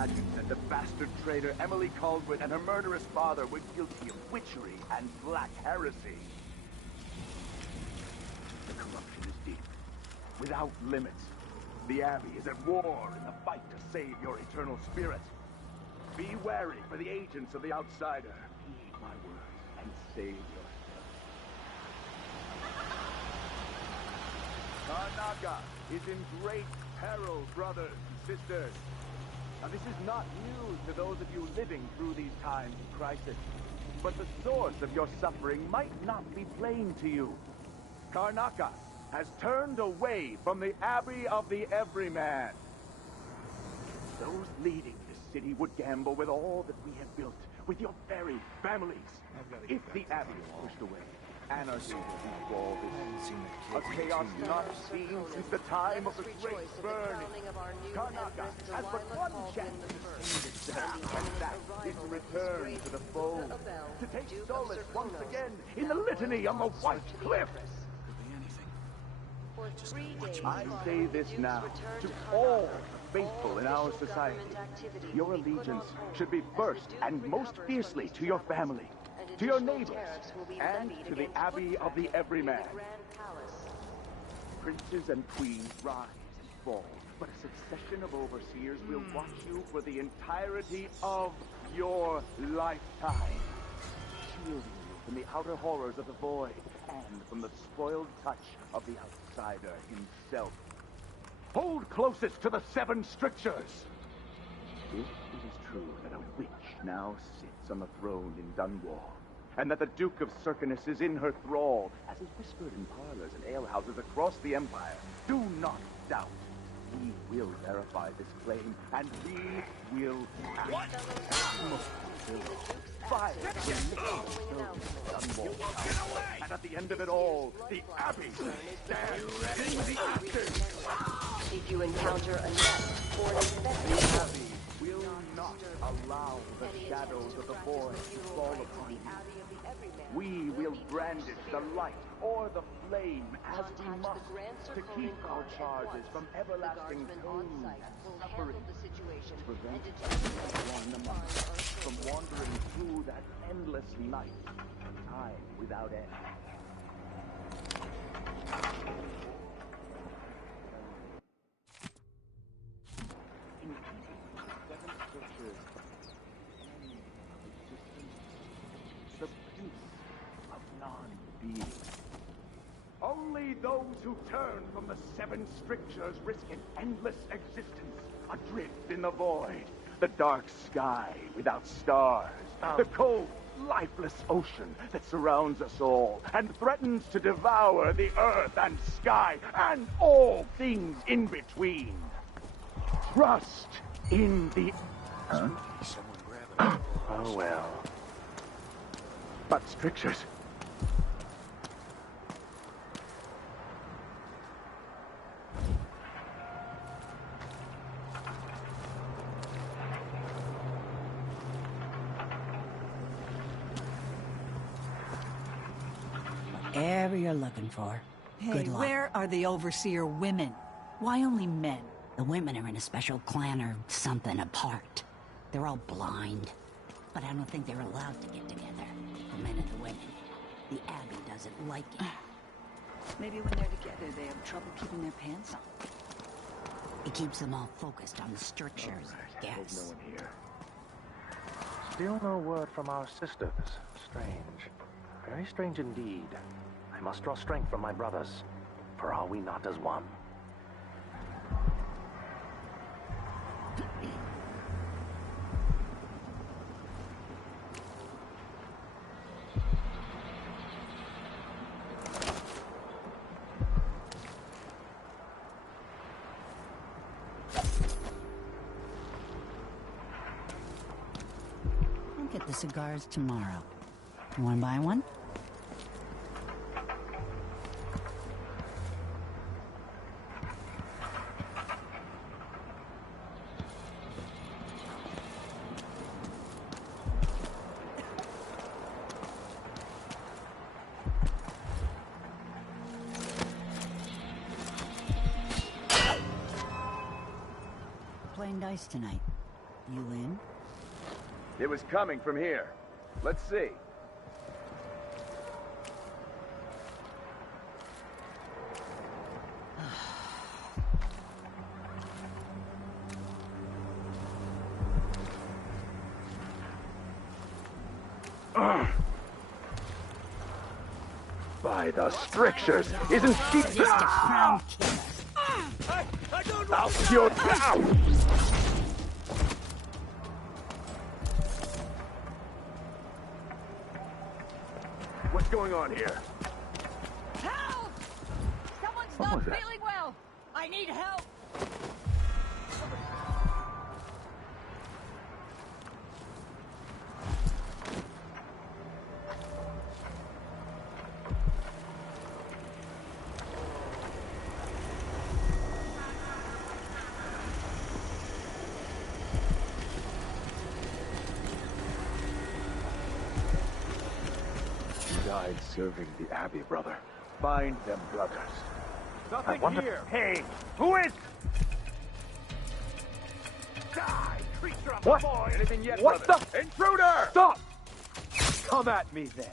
imagine that the bastard traitor Emily Caldwin and her murderous father were guilty of witchery and black heresy? The corruption is deep, without limits. The Abbey is at war in the fight to save your eternal spirit. Be wary for the agents of the Outsider. Heed my words and save yourself. Karnaca is in great peril, brothers and sisters. Now, this is not news to those of you living through these times of crisis. But the source of your suffering might not be plain to you. Karnaca has turned away from the Abbey of the Everyman. Those leading this city would gamble with all that we have built, with your very families. If the Abbey is pushed away, anarchy will befall this. A chaos not seen since the time of the Great Burning. Karnaca has but one chance to save itself, and that is to return to the fold, to take solace once again in the litany on the White Cliff. I say this now to all faithful in our society. Your allegiance should be first and most fiercely to your family, to your neighbors, and to the Abbey of the Everyman. Princes and queens rise and fall, but a succession of overseers will watch you for the entirety of your lifetime, shielding you from the outer horrors of the void and from the spoiled touch of the Outsider himself. Hold closest to the 7 strictures! If it is true that a witch now sits on the throne in Dunwall, and that the Duke of Serkanus is in her thrall, as is whispered in parlors and alehouses across the Empire, do not doubt. We will verify this claim, and we will act. What? Fire and at the end of it all, the Abbey stands in the ashes. If you encounter a net or an infected the Abbey will not allow the shadows of the void to fall upon you. We will brandish the light or the flame as we must to keep our charges from everlasting pain and suffering, to prevent one among us from wandering through that endless night, time without end. In keeping with the 7 scriptures and existence, the peace of non-being. Only those who turn from the 7 strictures risk an endless existence, adrift in the void, the dark sky without stars, the cold, lifeless ocean that surrounds us all and threatens to devour the earth and sky and all things in between. Trust in the... Huh? Oh, well. But strictures... Whatever you're looking for. Hey, Good luck. Where are the Overseer women? Why only men? The women are in a special clan or something apart. They're all blind. But I don't think they're allowed to get together. The men and the women. The Abbey doesn't like it. Maybe when they're together, they have trouble keeping their pants on. It keeps them all focused on the strictures, I guess. No one here. Still no word from our sisters. Strange. Very strange indeed. I must draw strength from my brothers, for are we not as one? I'll get the cigars tomorrow. You want to buy one? Playing dice tonight. You in? It was coming from here. Let's see. By the strictures, isn't she? Just a crown killer. I'll cure down! What's going on here? Help! Someone's What not was that? feeling well. I need help. Died serving the Abbey, brother. Find them brothers. Nothing I wonder... here. Hey, who is... Die, creature of the void! Anything yet, What brother? The... Intruder! Stop! Come at me then.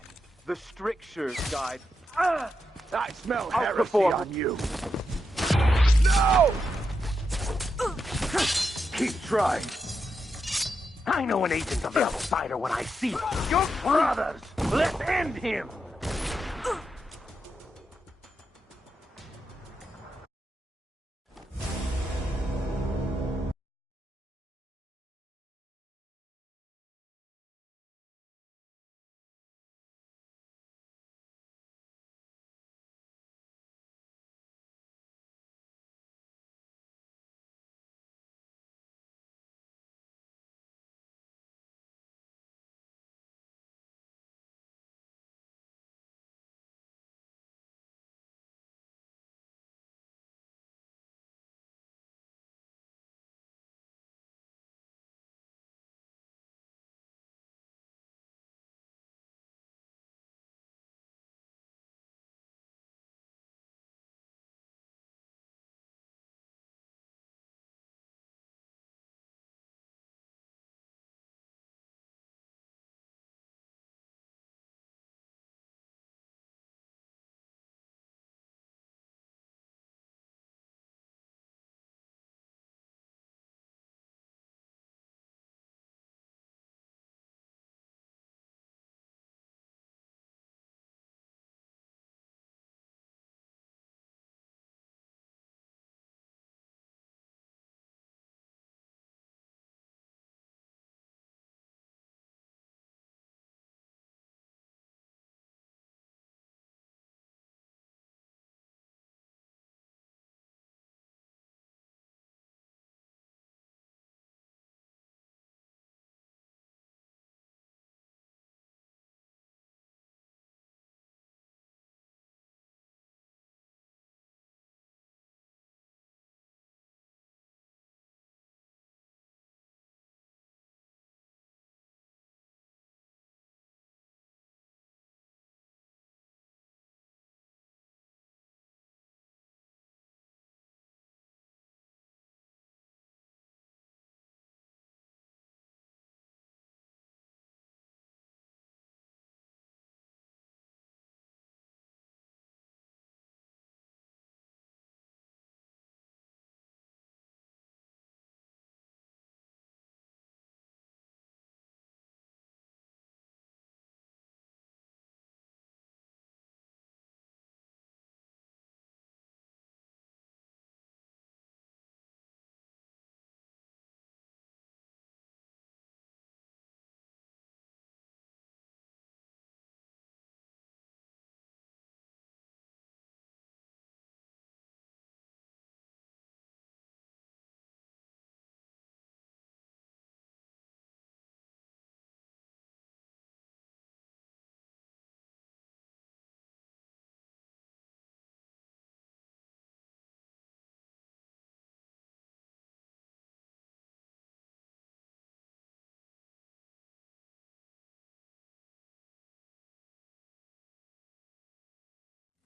The strictures guide. I smell heresy perform. on you. No! Keep trying. I know an agent of the outsider when I see one. Your brothers! Let's end him!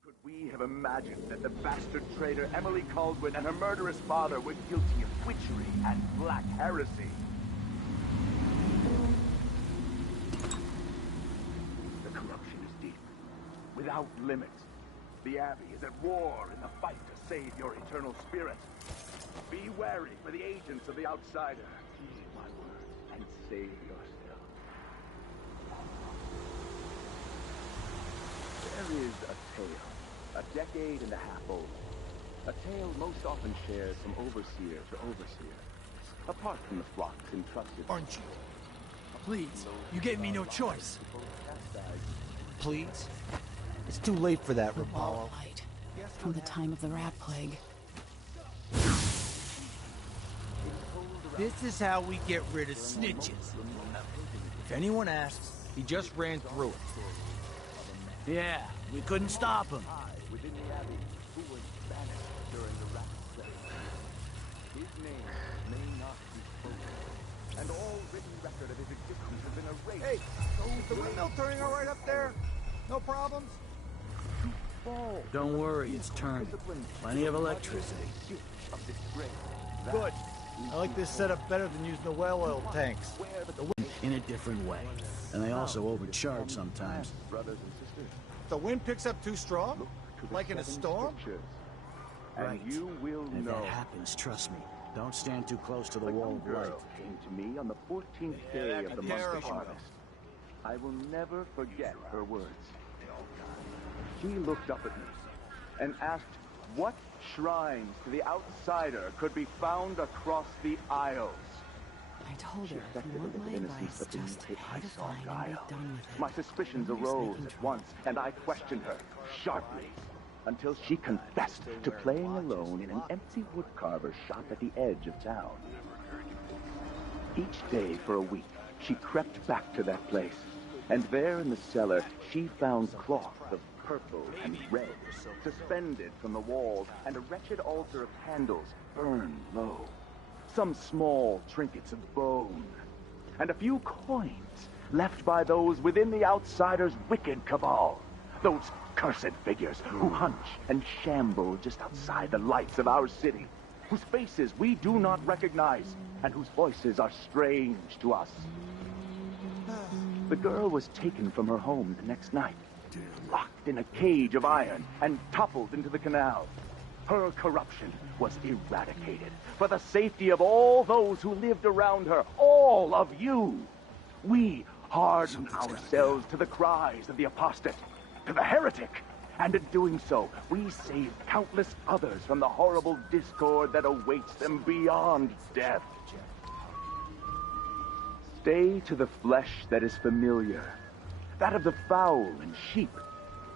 Could we have imagined that the bastard traitor Emily Caldwin and her murderous father were guilty of witchery and black heresy? without limit. The Abbey is at war in the fight to save your eternal spirit. Be wary for the agents of the Outsider. Heed my word and save yourself. There is a tale, a decade and a half old. A tale most often shared from overseer to overseer, apart from the flocks entrusted. Aren't you? Please, you gave me no choice. Please? It's too late for that, The wall Rapallo. of light, from the time of the rat plague. This is how we get rid of snitches. If anyone asks, he just ran through it. Yeah, we couldn't stop him. Within the Abbey, who was banished during the rat plague. His name may not be spoken, and all written record of his existence has been erased. Hey, is the windmill turning all right up there? No problems? Don't worry, it's turning. Plenty of electricity. Good. I like this setup better than using the well oil tanks. In a different way. And they also overcharge sometimes. Brothers and sisters, The wind picks up too strong? Like in a storm? and you will If know. that happens, trust me, don't stand too close to the A wall young of light. girl came to me on the 14th day of the month of harvest. I will never forget her words. She looked up at me and asked what shrines to the Outsider could be found across the Isles. I told She her, if affected you a want little my innocence advice, of just being I saw edify and guile. be done with it. My suspicions No use arose making at trouble. once, and I questioned her sharply until she confessed to playing alone in an empty woodcarver shop at the edge of town. Each day for a week, she crept back to that place, and there in the cellar, she found cloth of purple and red, suspended from the walls, and a wretched altar of candles burned low. Some small trinkets of bone, and a few coins left by those within the Outsider's wicked cabal. Those cursed figures who hunch and shamble just outside the lights of our city, whose faces we do not recognize, and whose voices are strange to us. The girl was taken from her home the next night, locked in a cage of iron, and toppled into the canal. Her corruption was eradicated for the safety of all those who lived around her, all of you. We hardened ourselves to the cries of the apostate, to the heretic, and in doing so, we saved countless others from the horrible discord that awaits them beyond death. Stay to the flesh that is familiar, that of the fowl and sheep,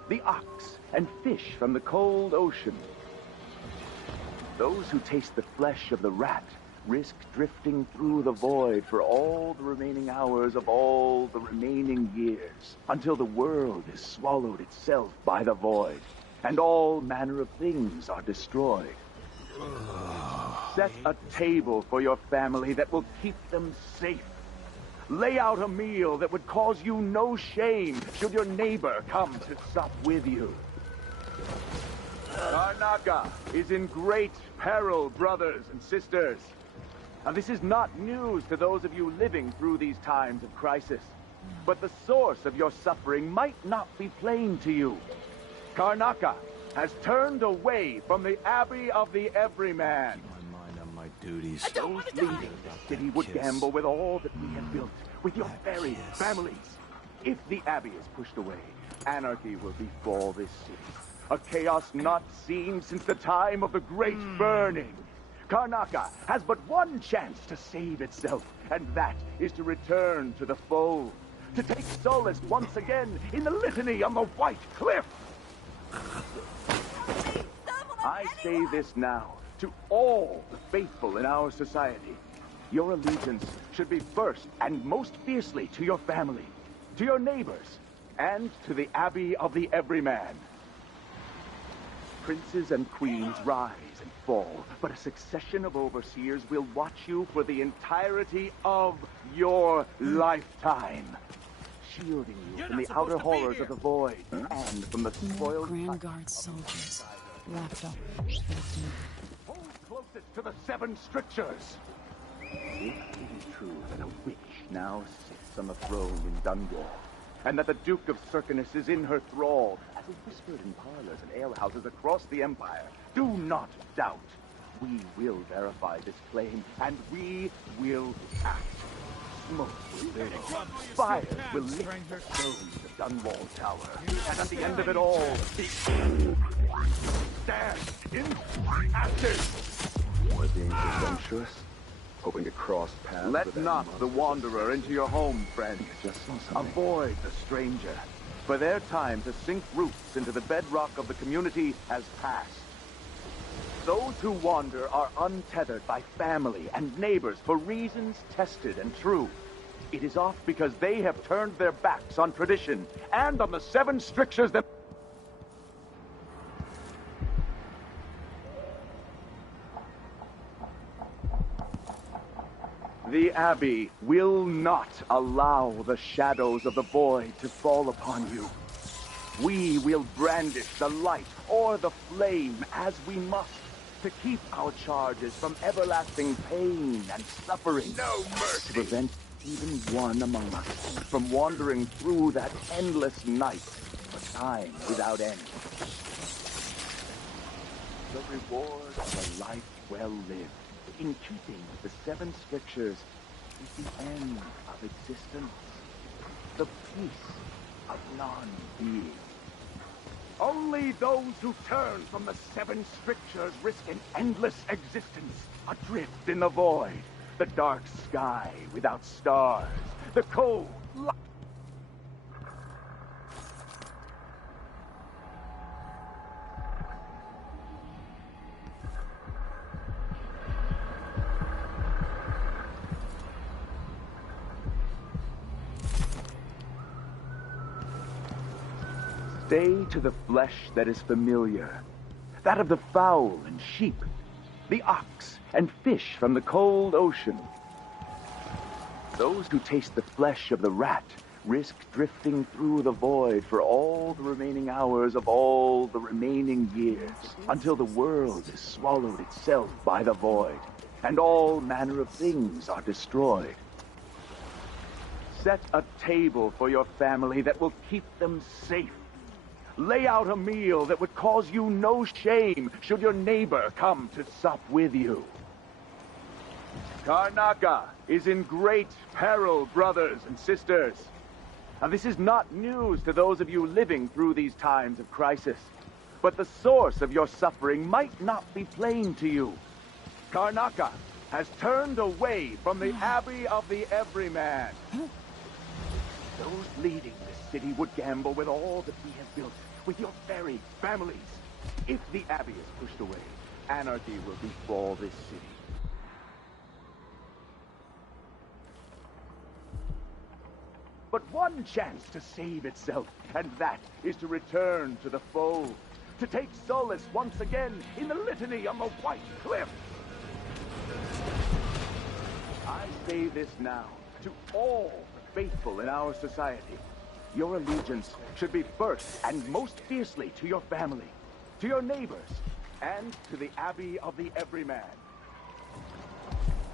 the ox and fish from the cold ocean. Those who taste the flesh of the rat risk drifting through the void for all the remaining hours of all the remaining years, until the world is swallowed itself by the void, and all manner of things are destroyed. Set a table for your family that will keep them safe. Lay out a meal that would cause you no shame should your neighbor come to sup with you. Karnaca is in great peril, brothers and sisters. Now, this is not news to those of you living through these times of crisis, but the source of your suffering might not be plain to you. Karnaca has turned away from the Abbey of the Everyman. My duties. Those leading the city would gamble with all that we have built, with your very families. If the Abbey is pushed away, anarchy will befall this city. A chaos not seen since the time of the Great Burning. Karnaca has but one chance to save itself, and that is to return to the fold, to take solace once again in the litany on the White Cliff. I say this now to all the faithful in our society. Your allegiance should be first and most fiercely to your family, to your neighbors, and to the Abbey of the Everyman. Princes and queens rise and fall, but a succession of overseers will watch you for the entirety of your lifetime, shielding you from the outer horrors of the void and from the spoiled Grand Guard soldiers, wrapped up. Hold closest to the 7 strictures. If it is true that a witch now sits on the throne in Dungor, and that the Duke of Serkanus is in her thrall, as is whispered in parlors and alehouses across the Empire. Do not doubt. We will verify this claim, and we will act. Smoke will burn, fires will lift the stones of Dunwall Tower, and at the end of it all, the stand in ashes. We're being presumptuous, hoping to cross paths. Let not the wanderer into your home, friend. Avoid the stranger, for their time to sink roots into the bedrock of the community has passed. Those who wander are untethered by family and neighbors for reasons tested and true. It is oft because they have turned their backs on tradition and on the 7 strictures that... The Abbey will not allow the shadows of the void to fall upon you. We will brandish the light or the flame as we must, to keep our charges from everlasting pain and suffering. No mercy! To prevent even one among us from wandering through that endless night for time without end. The reward of a life well lived, in keeping with the 7 strictures, is the end of existence, the peace of non-being. Only those who turn from the 7 strictures risk an endless existence, adrift in the void, the dark sky without stars, the cold light. Stay to the flesh that is familiar, that of the fowl and sheep, the ox and fish from the cold ocean. Those who taste the flesh of the rat risk drifting through the void for all the remaining hours of all the remaining years, until the world is swallowed itself by the void, and all manner of things are destroyed. Set a table for your family that will keep them safe. Lay out a meal that would cause you no shame should your neighbor come to sup with you. Karnaca is in great peril, brothers and sisters. Now, this is not news to those of you living through these times of crisis, but the source of your suffering might not be plain to you. Karnaca has turned away from the Abbey of the Everyman. Those leading this city would gamble with all that we have built, with your very families. If the Abbey is pushed away, anarchy will befall this city. But one chance to save itself, and that is to return to the fold, to take solace once again in the litany on the White Cliff. I say this now to all the faithful in our society. Your allegiance should be first and most fiercely to your family, to your neighbors, and to the Abbey of the Everyman.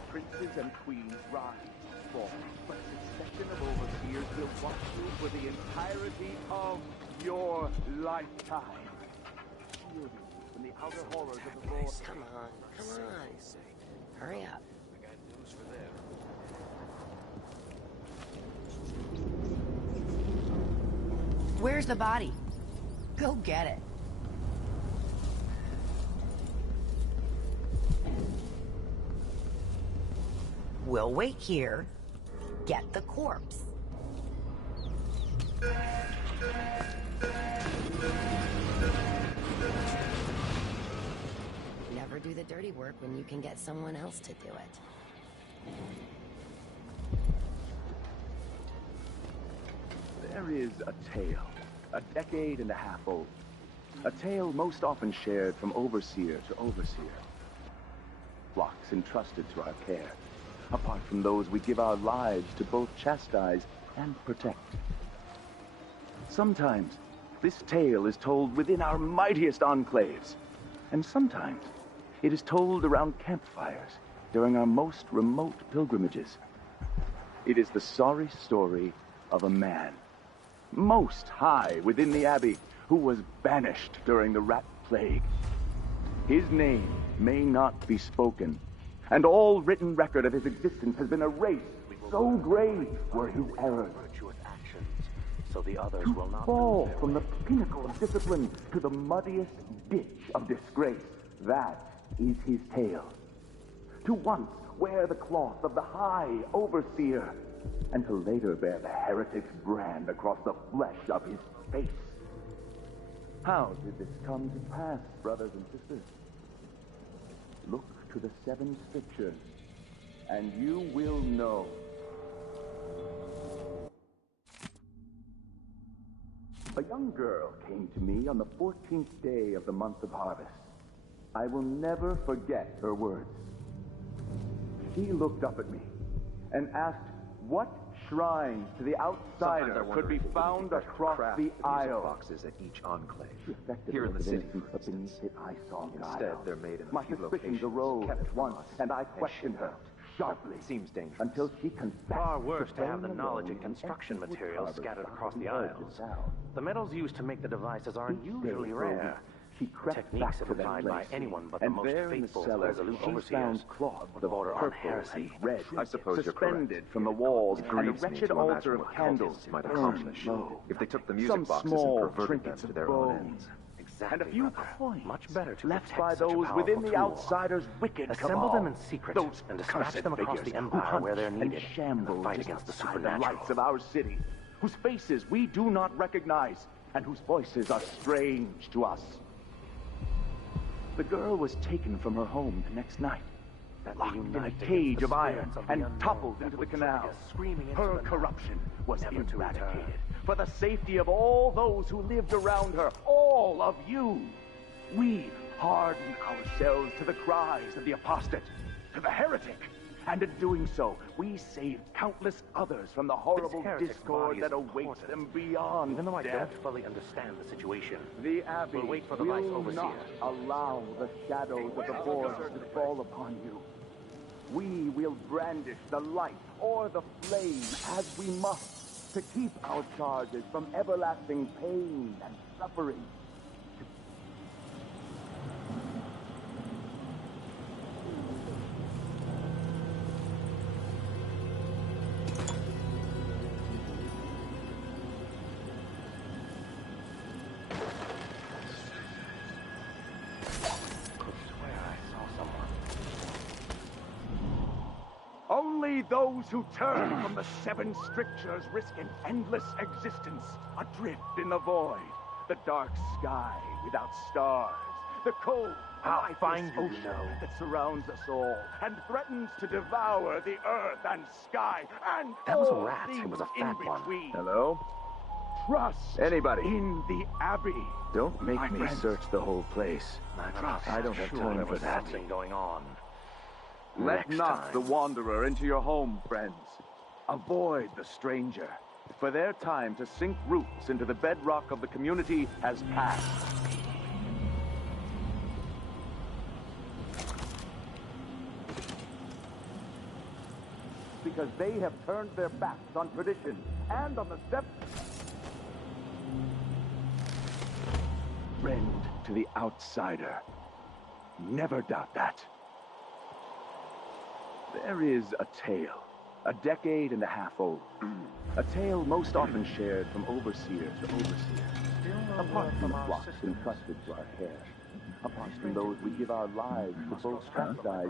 Princes and queens rise and fall, but a succession of overseers will watch you for the entirety of your lifetime. Shielding you from the outer horrors of the Lord. Come on. Hurry up. I got news for them. Where's the body? Go get it. We'll wait here. Get the corpse. Never do the dirty work when you can get someone else to do it. There is a tale, a decade and a half old. A tale most often shared from overseer to overseer. Flocks entrusted to our care, apart from those we give our lives to both chastise and protect. Sometimes, this tale is told within our mightiest enclaves, and sometimes it is told around campfires during our most remote pilgrimages. It is the sorry story of a man most high within the Abbey, who was banished during the Rat Plague. His name may not be spoken, and all written record of his existence has been erased. So grave were his errors. So the others To will not fall from the pinnacle of discipline to the muddiest ditch of disgrace. That is his tale. To once wear the cloth of the high overseer, and to later bear the heretic's brand across the flesh of his face. How did this come to pass, brothers and sisters? Look to the 7 scriptures, and you will know. A young girl came to me on the 14th day of the month of harvest. I will never forget her words. She looked up at me and asked what shrines to the outsider could be found across the aisle. Boxes at each enclave. Here in the city, but beneath it I saw Instead, they're made in my a few suspicions locations, arose kept at from once, us, and I questioned her sharply. Seems dangerous. Until she confessed. Far worse to have the playing knowledge alone and construction in materials wood scattered carvers across the behind aisles. town. The metals used to make the devices are unusually rare. She crept Techniques back that to were tried that by place, anyone but the and most there in the faithful, cellar, resolute she overseers found cloth would border on purple heresy. and red, I suppose you're suspended correct. from the walls, It and a grieves me wretched to altar imagine of what candles cultists might burned accomplish low. if they took the music Some boxes small and perverted them trinkets to of their own bone, ends. and a few coins Much better to left protect by such a those powerful within the tool. outsider's wicked Assemble cabal. them in secret Those and dispatch cursed them across figures the who empire where hunt they're and needed in shamble the fight just against the outside supernatural. lights of our city, whose faces we do not recognize, and whose voices are strange to us. The girl was taken from her home the next night, locked in a cage of iron, and toppled into the canal. Her corruption was eradicated for the safety of all those who lived around her, all of you. We hardened ourselves to the cries of the apostate, to the heretic, and in doing so, we saved countless others from the horrible discord that awaits them beyond Even though I death. don't fully understand the situation, The Abbey we'll wait for the will vice overseer. not allow the shadows of the Forge to fall upon you. We will brandish the light or the flame as we must to keep our charges from everlasting pain and suffering. Only those who turn from the 7 strictures risk an endless existence, adrift in the void, the dark sky without stars, the cold, I'll find you, ocean that surrounds us all and threatens to devour the earth and sky and That was a all rat. It things was a in fat one. between. Hello? Trust Anybody? in the Abbey. Don't make My me friends. search the whole place. I don't have time there for was that. something going on. Let Next not time. the wanderer into your home, friends. Avoid the stranger, for their time to sink roots into the bedrock of the community has passed. Because they have turned their backs on tradition and on the steps. Friend to the outsider. Never doubt that. There is a tale, a decade and a half old. A tale most often shared from overseer to overseer. Apart from the flocks entrusted to our care. Apart from those we give our lives to both chastise.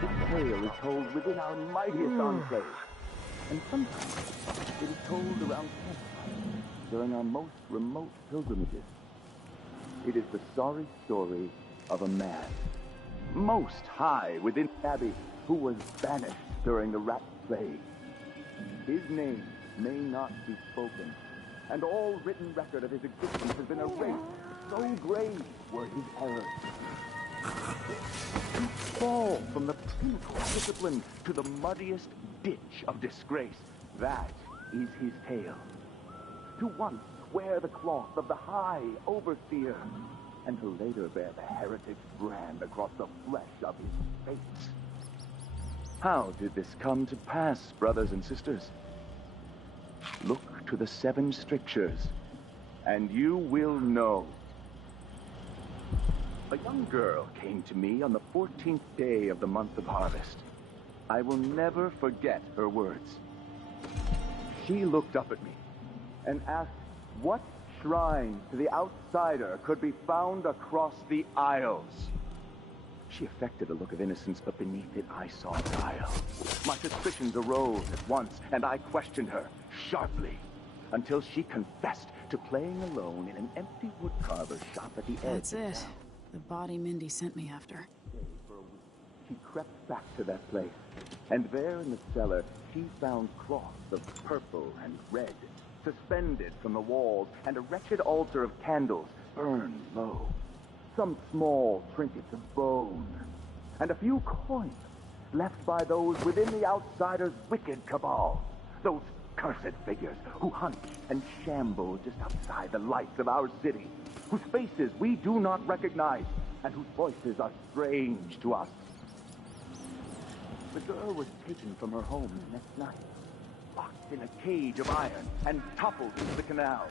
This tale is told within our mightiest enclave. And sometimes it is told around campfires during our most remote pilgrimages. It is the sorry story of a man, most high within the Abbey, who was banished during the Rat Plague. His name may not be spoken, and all written record of his existence has been erased. So grave were his errors. To fall from the pinnacle of discipline to the muddiest ditch of disgrace, that is his tale. To once wear the cloth of the high overseer, and to later bear the heretic's brand across the flesh of his face. How did this come to pass, brothers and sisters? Look to the 7 strictures, and you will know. A young girl came to me on the 14th day of the month of harvest. I will never forget her words. She looked up at me and asked what shrine to the outsider could be found across the Isles. She affected a look of innocence, but beneath it I saw guile. My suspicions arose at once, and I questioned her sharply until she confessed to playing alone in an empty woodcarver's shop at the edge. That's it. The body Mindy sent me after. She crept back to that place, and there in the cellar she found cloths of purple and red, suspended from the walls, and a wretched altar of candles burned low. Some small trinkets of bone, and a few coins left by those within the outsider's wicked cabal. Those cursed figures who hunt and shamble just outside the lights of our city, whose faces we do not recognize, and whose voices are strange to us. The girl was taken from her home the next night, locked in a cage of iron, and toppled into the canal.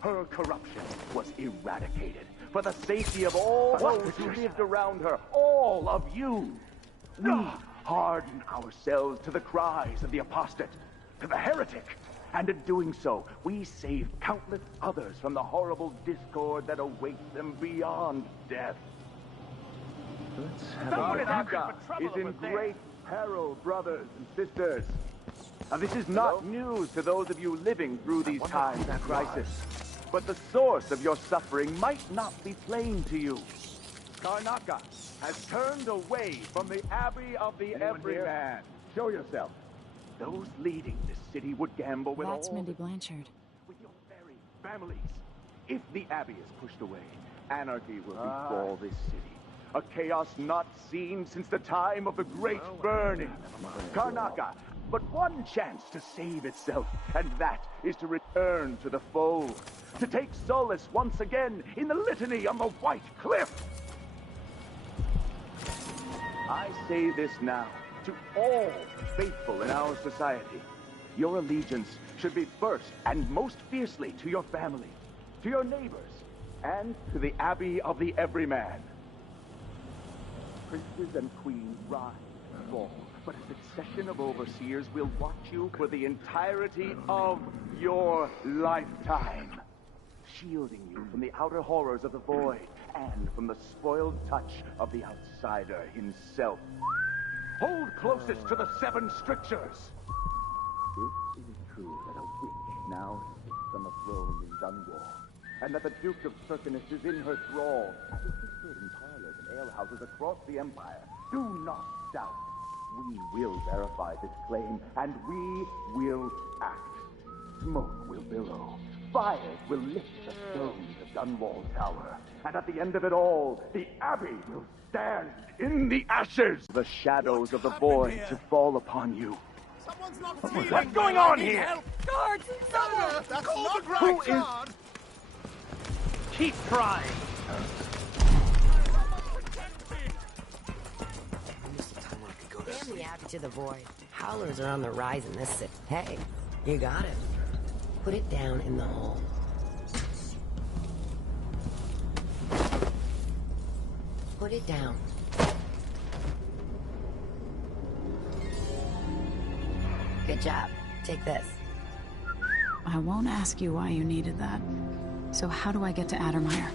Her corruption was eradicated for the safety of all those who lived around her, all of you. We harden ourselves to the cries of the apostate, to the heretic, and in doing so, we save countless others from the horrible discord that awaits them beyond death. Let's have a look. Is in great peril, brothers and sisters. Now, this is not news to those of you living through these times of crisis, but the source of your suffering might not be plain to you. Karnaca has turned away from the Abbey of the Everyman. Show yourself. Those leading this city would gamble with That's all Mindy Blanchard. with your very families. If the Abbey is pushed away, anarchy will befall this city. A chaos not seen since the time of the Great Burning. Karnaca, but one chance to save itself, and that is to return to the fold, to take solace once again in the litany on the White Cliff. I say this now to all faithful in our society. Your allegiance should be first and most fiercely to your family, to your neighbors, and to the Abbey of the Everyman. Princes and queens rise and fall, but a succession of overseers will watch you for the entirety of your lifetime, shielding you from the outer horrors of the void and from the spoiled touch of the outsider himself. Hold closest to the 7 strictures. If it is true that a witch now sits on the throne in Dunwall, and that the Duke of Serkanus is in her thrall, as is pictured in parlors and alehouses across the Empire, do not doubt. We will verify this claim, and we will act. Smoke will billow. Fires will lift the stones of Dunwall Tower. And at the end of it all, the Abbey will stand in the ashes. The shadows of the void to fall upon you. Someone's not What's going on here? Guards! Someone! That's not Who right, is... John. Keep trying. Damn the Abbey to the void. Howlers are on the rise in this city. Hey, you got it. Put it down in the hole. Put it down. Good job. Take this. I won't ask you why you needed that. So how do I get to Addermire?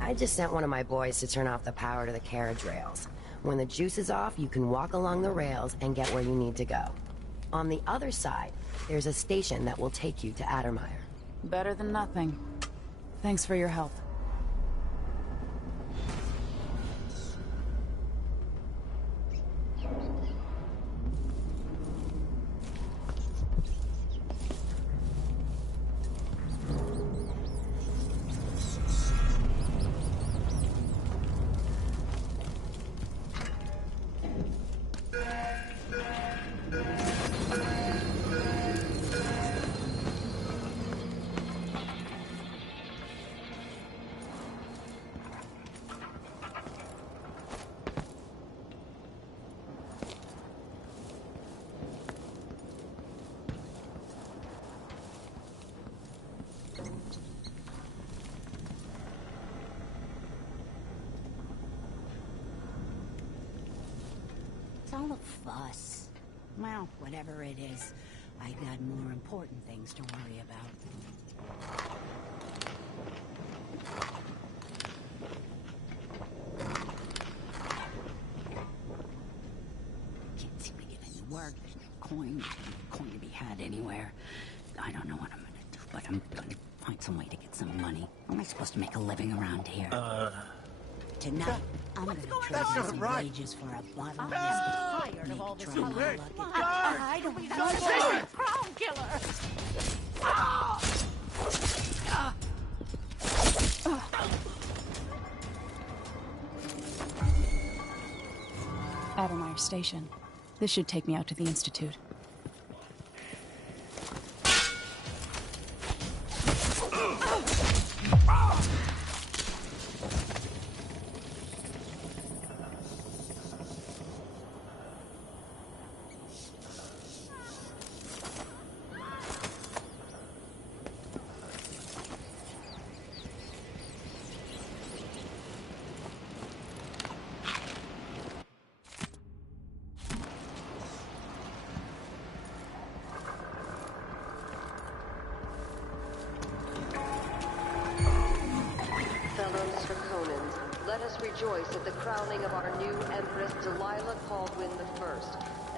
I just sent one of my boys to turn off the power to the carriage rails. When the juice is off, you can walk along the rails and get where you need to go. On the other side, there's a station that will take you to Addermire. Better than nothing. Thanks for your help. all the fuss? Well, whatever it is, I got more important things to worry about. Can't seem to get any work. There's no coin to be had anywhere. I don't know what I'm gonna do, but I'm gonna find some way to get some money. How am I supposed to make a living around here? Tonight, I'm gonna trade in some wages for a bottle of whiskey. Tired of all this Try my hullabaloo. luck. I don't need that crown killer. Abermeyer Station. This should take me out to the Institute. Let us rejoice at the crowning of our new Empress Delilah Caldwin I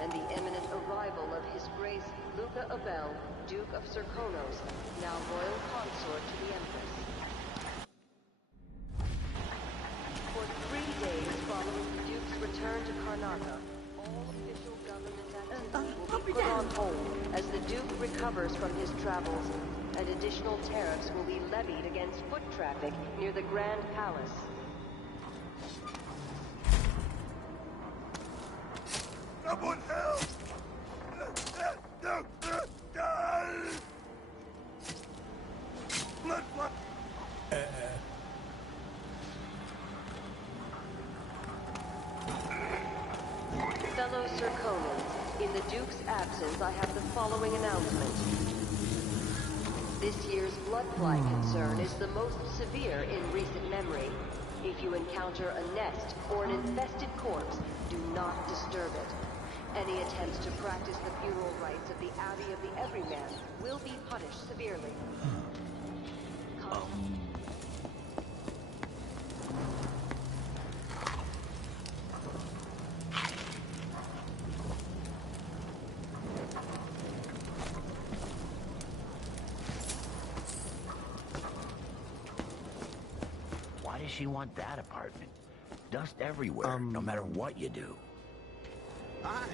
and the imminent arrival of His Grace Luca Abel, Duke of Serkonos, now royal consort to the Empress. For 3 days following the Duke's return to Karnataka, all official government activity will be put on hold as the Duke recovers from his travels, and additional tariffs will be levied against foot traffic near the Grand Palace. Someone help! Fellow Serkonans, in the Duke's absence, I have the following announcement. This year's bloodfly concern is the most severe in recent memory. If you encounter a nest or an infested corpse, do not disturb it. Any attempts to practice the funeral rites of the Abbey of the Everyman will be punished severely. Why does she want that apartment? Dust everywhere, no matter what you do. Hi.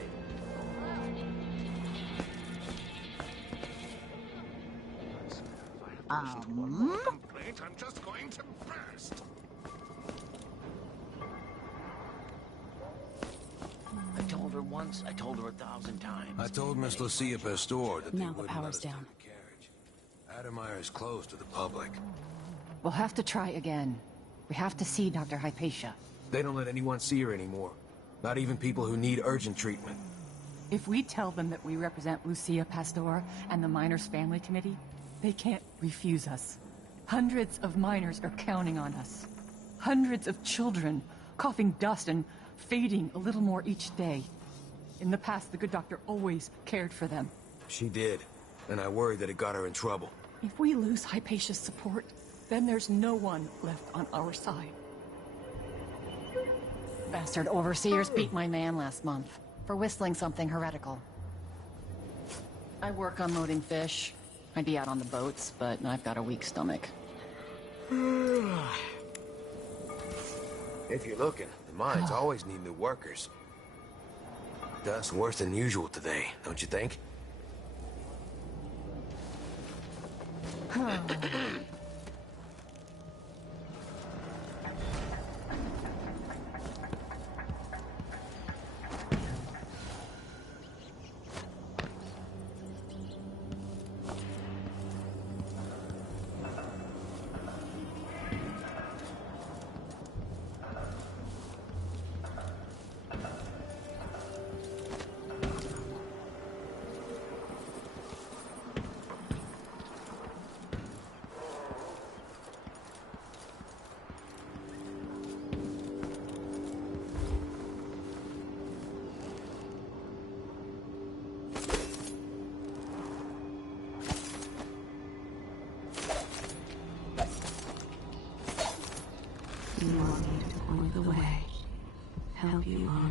Complaint, I'm just going to burst. I told her once, I told her 1,000 times. I told Miss Lucia Pastor that Now they the wouldn't let power's us down. take the carriage. Abermeyer is closed to the public. We'll have to try again. We have to see Dr. Hypatia. They don't let anyone see her anymore. Not even people who need urgent treatment. If we tell them that we represent Lucia Pastor and the Miners Family Committee, they can't refuse us. Hundreds of miners are counting on us. Hundreds of children, coughing dust and fading a little more each day. In the past, the good doctor always cared for them. She did, and I worry that it got her in trouble. If we lose Hypatia's support, then there's no one left on our side. Bastard overseers beat my man last month for whistling something heretical. I work unloading fish. I'd be out on the boats, but I've got a weak stomach. If you're looking, the mines always need new workers. Dust worse than usual today, don't you think?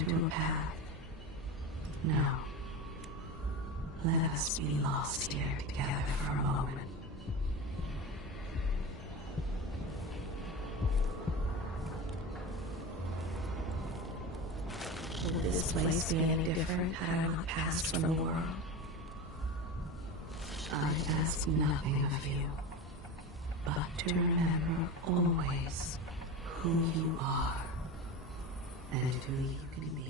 into a path. No. Let us be lost here together for a moment. Would this place be any different had I not passed from the world? I ask nothing of you, but to remember always who you are and who you can be.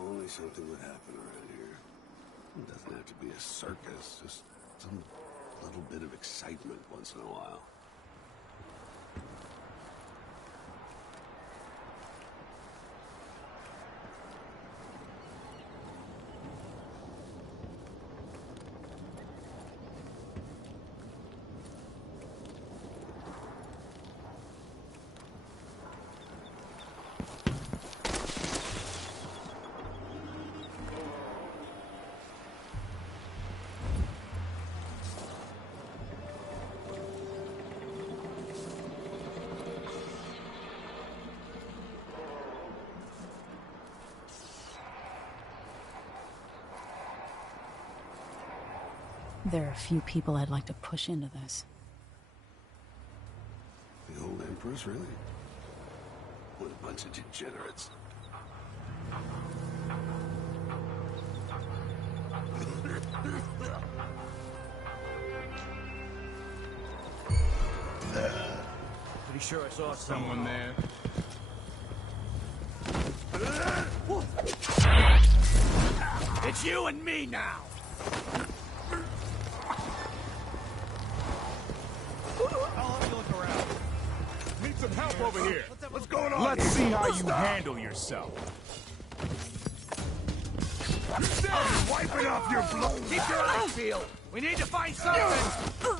Only something would happen around here. It doesn't have to be a circus, just some little bit of excitement once in a while. There are a few people I'd like to push into this. The old Empress, really? What a bunch of degenerates. Pretty sure I saw someone there. It's you and me now! I'll let you look around. Need some help over here. What's going on? Let's see how you handle yourself. Wiping off your blood. Keep your eyes peeled. We need to find something.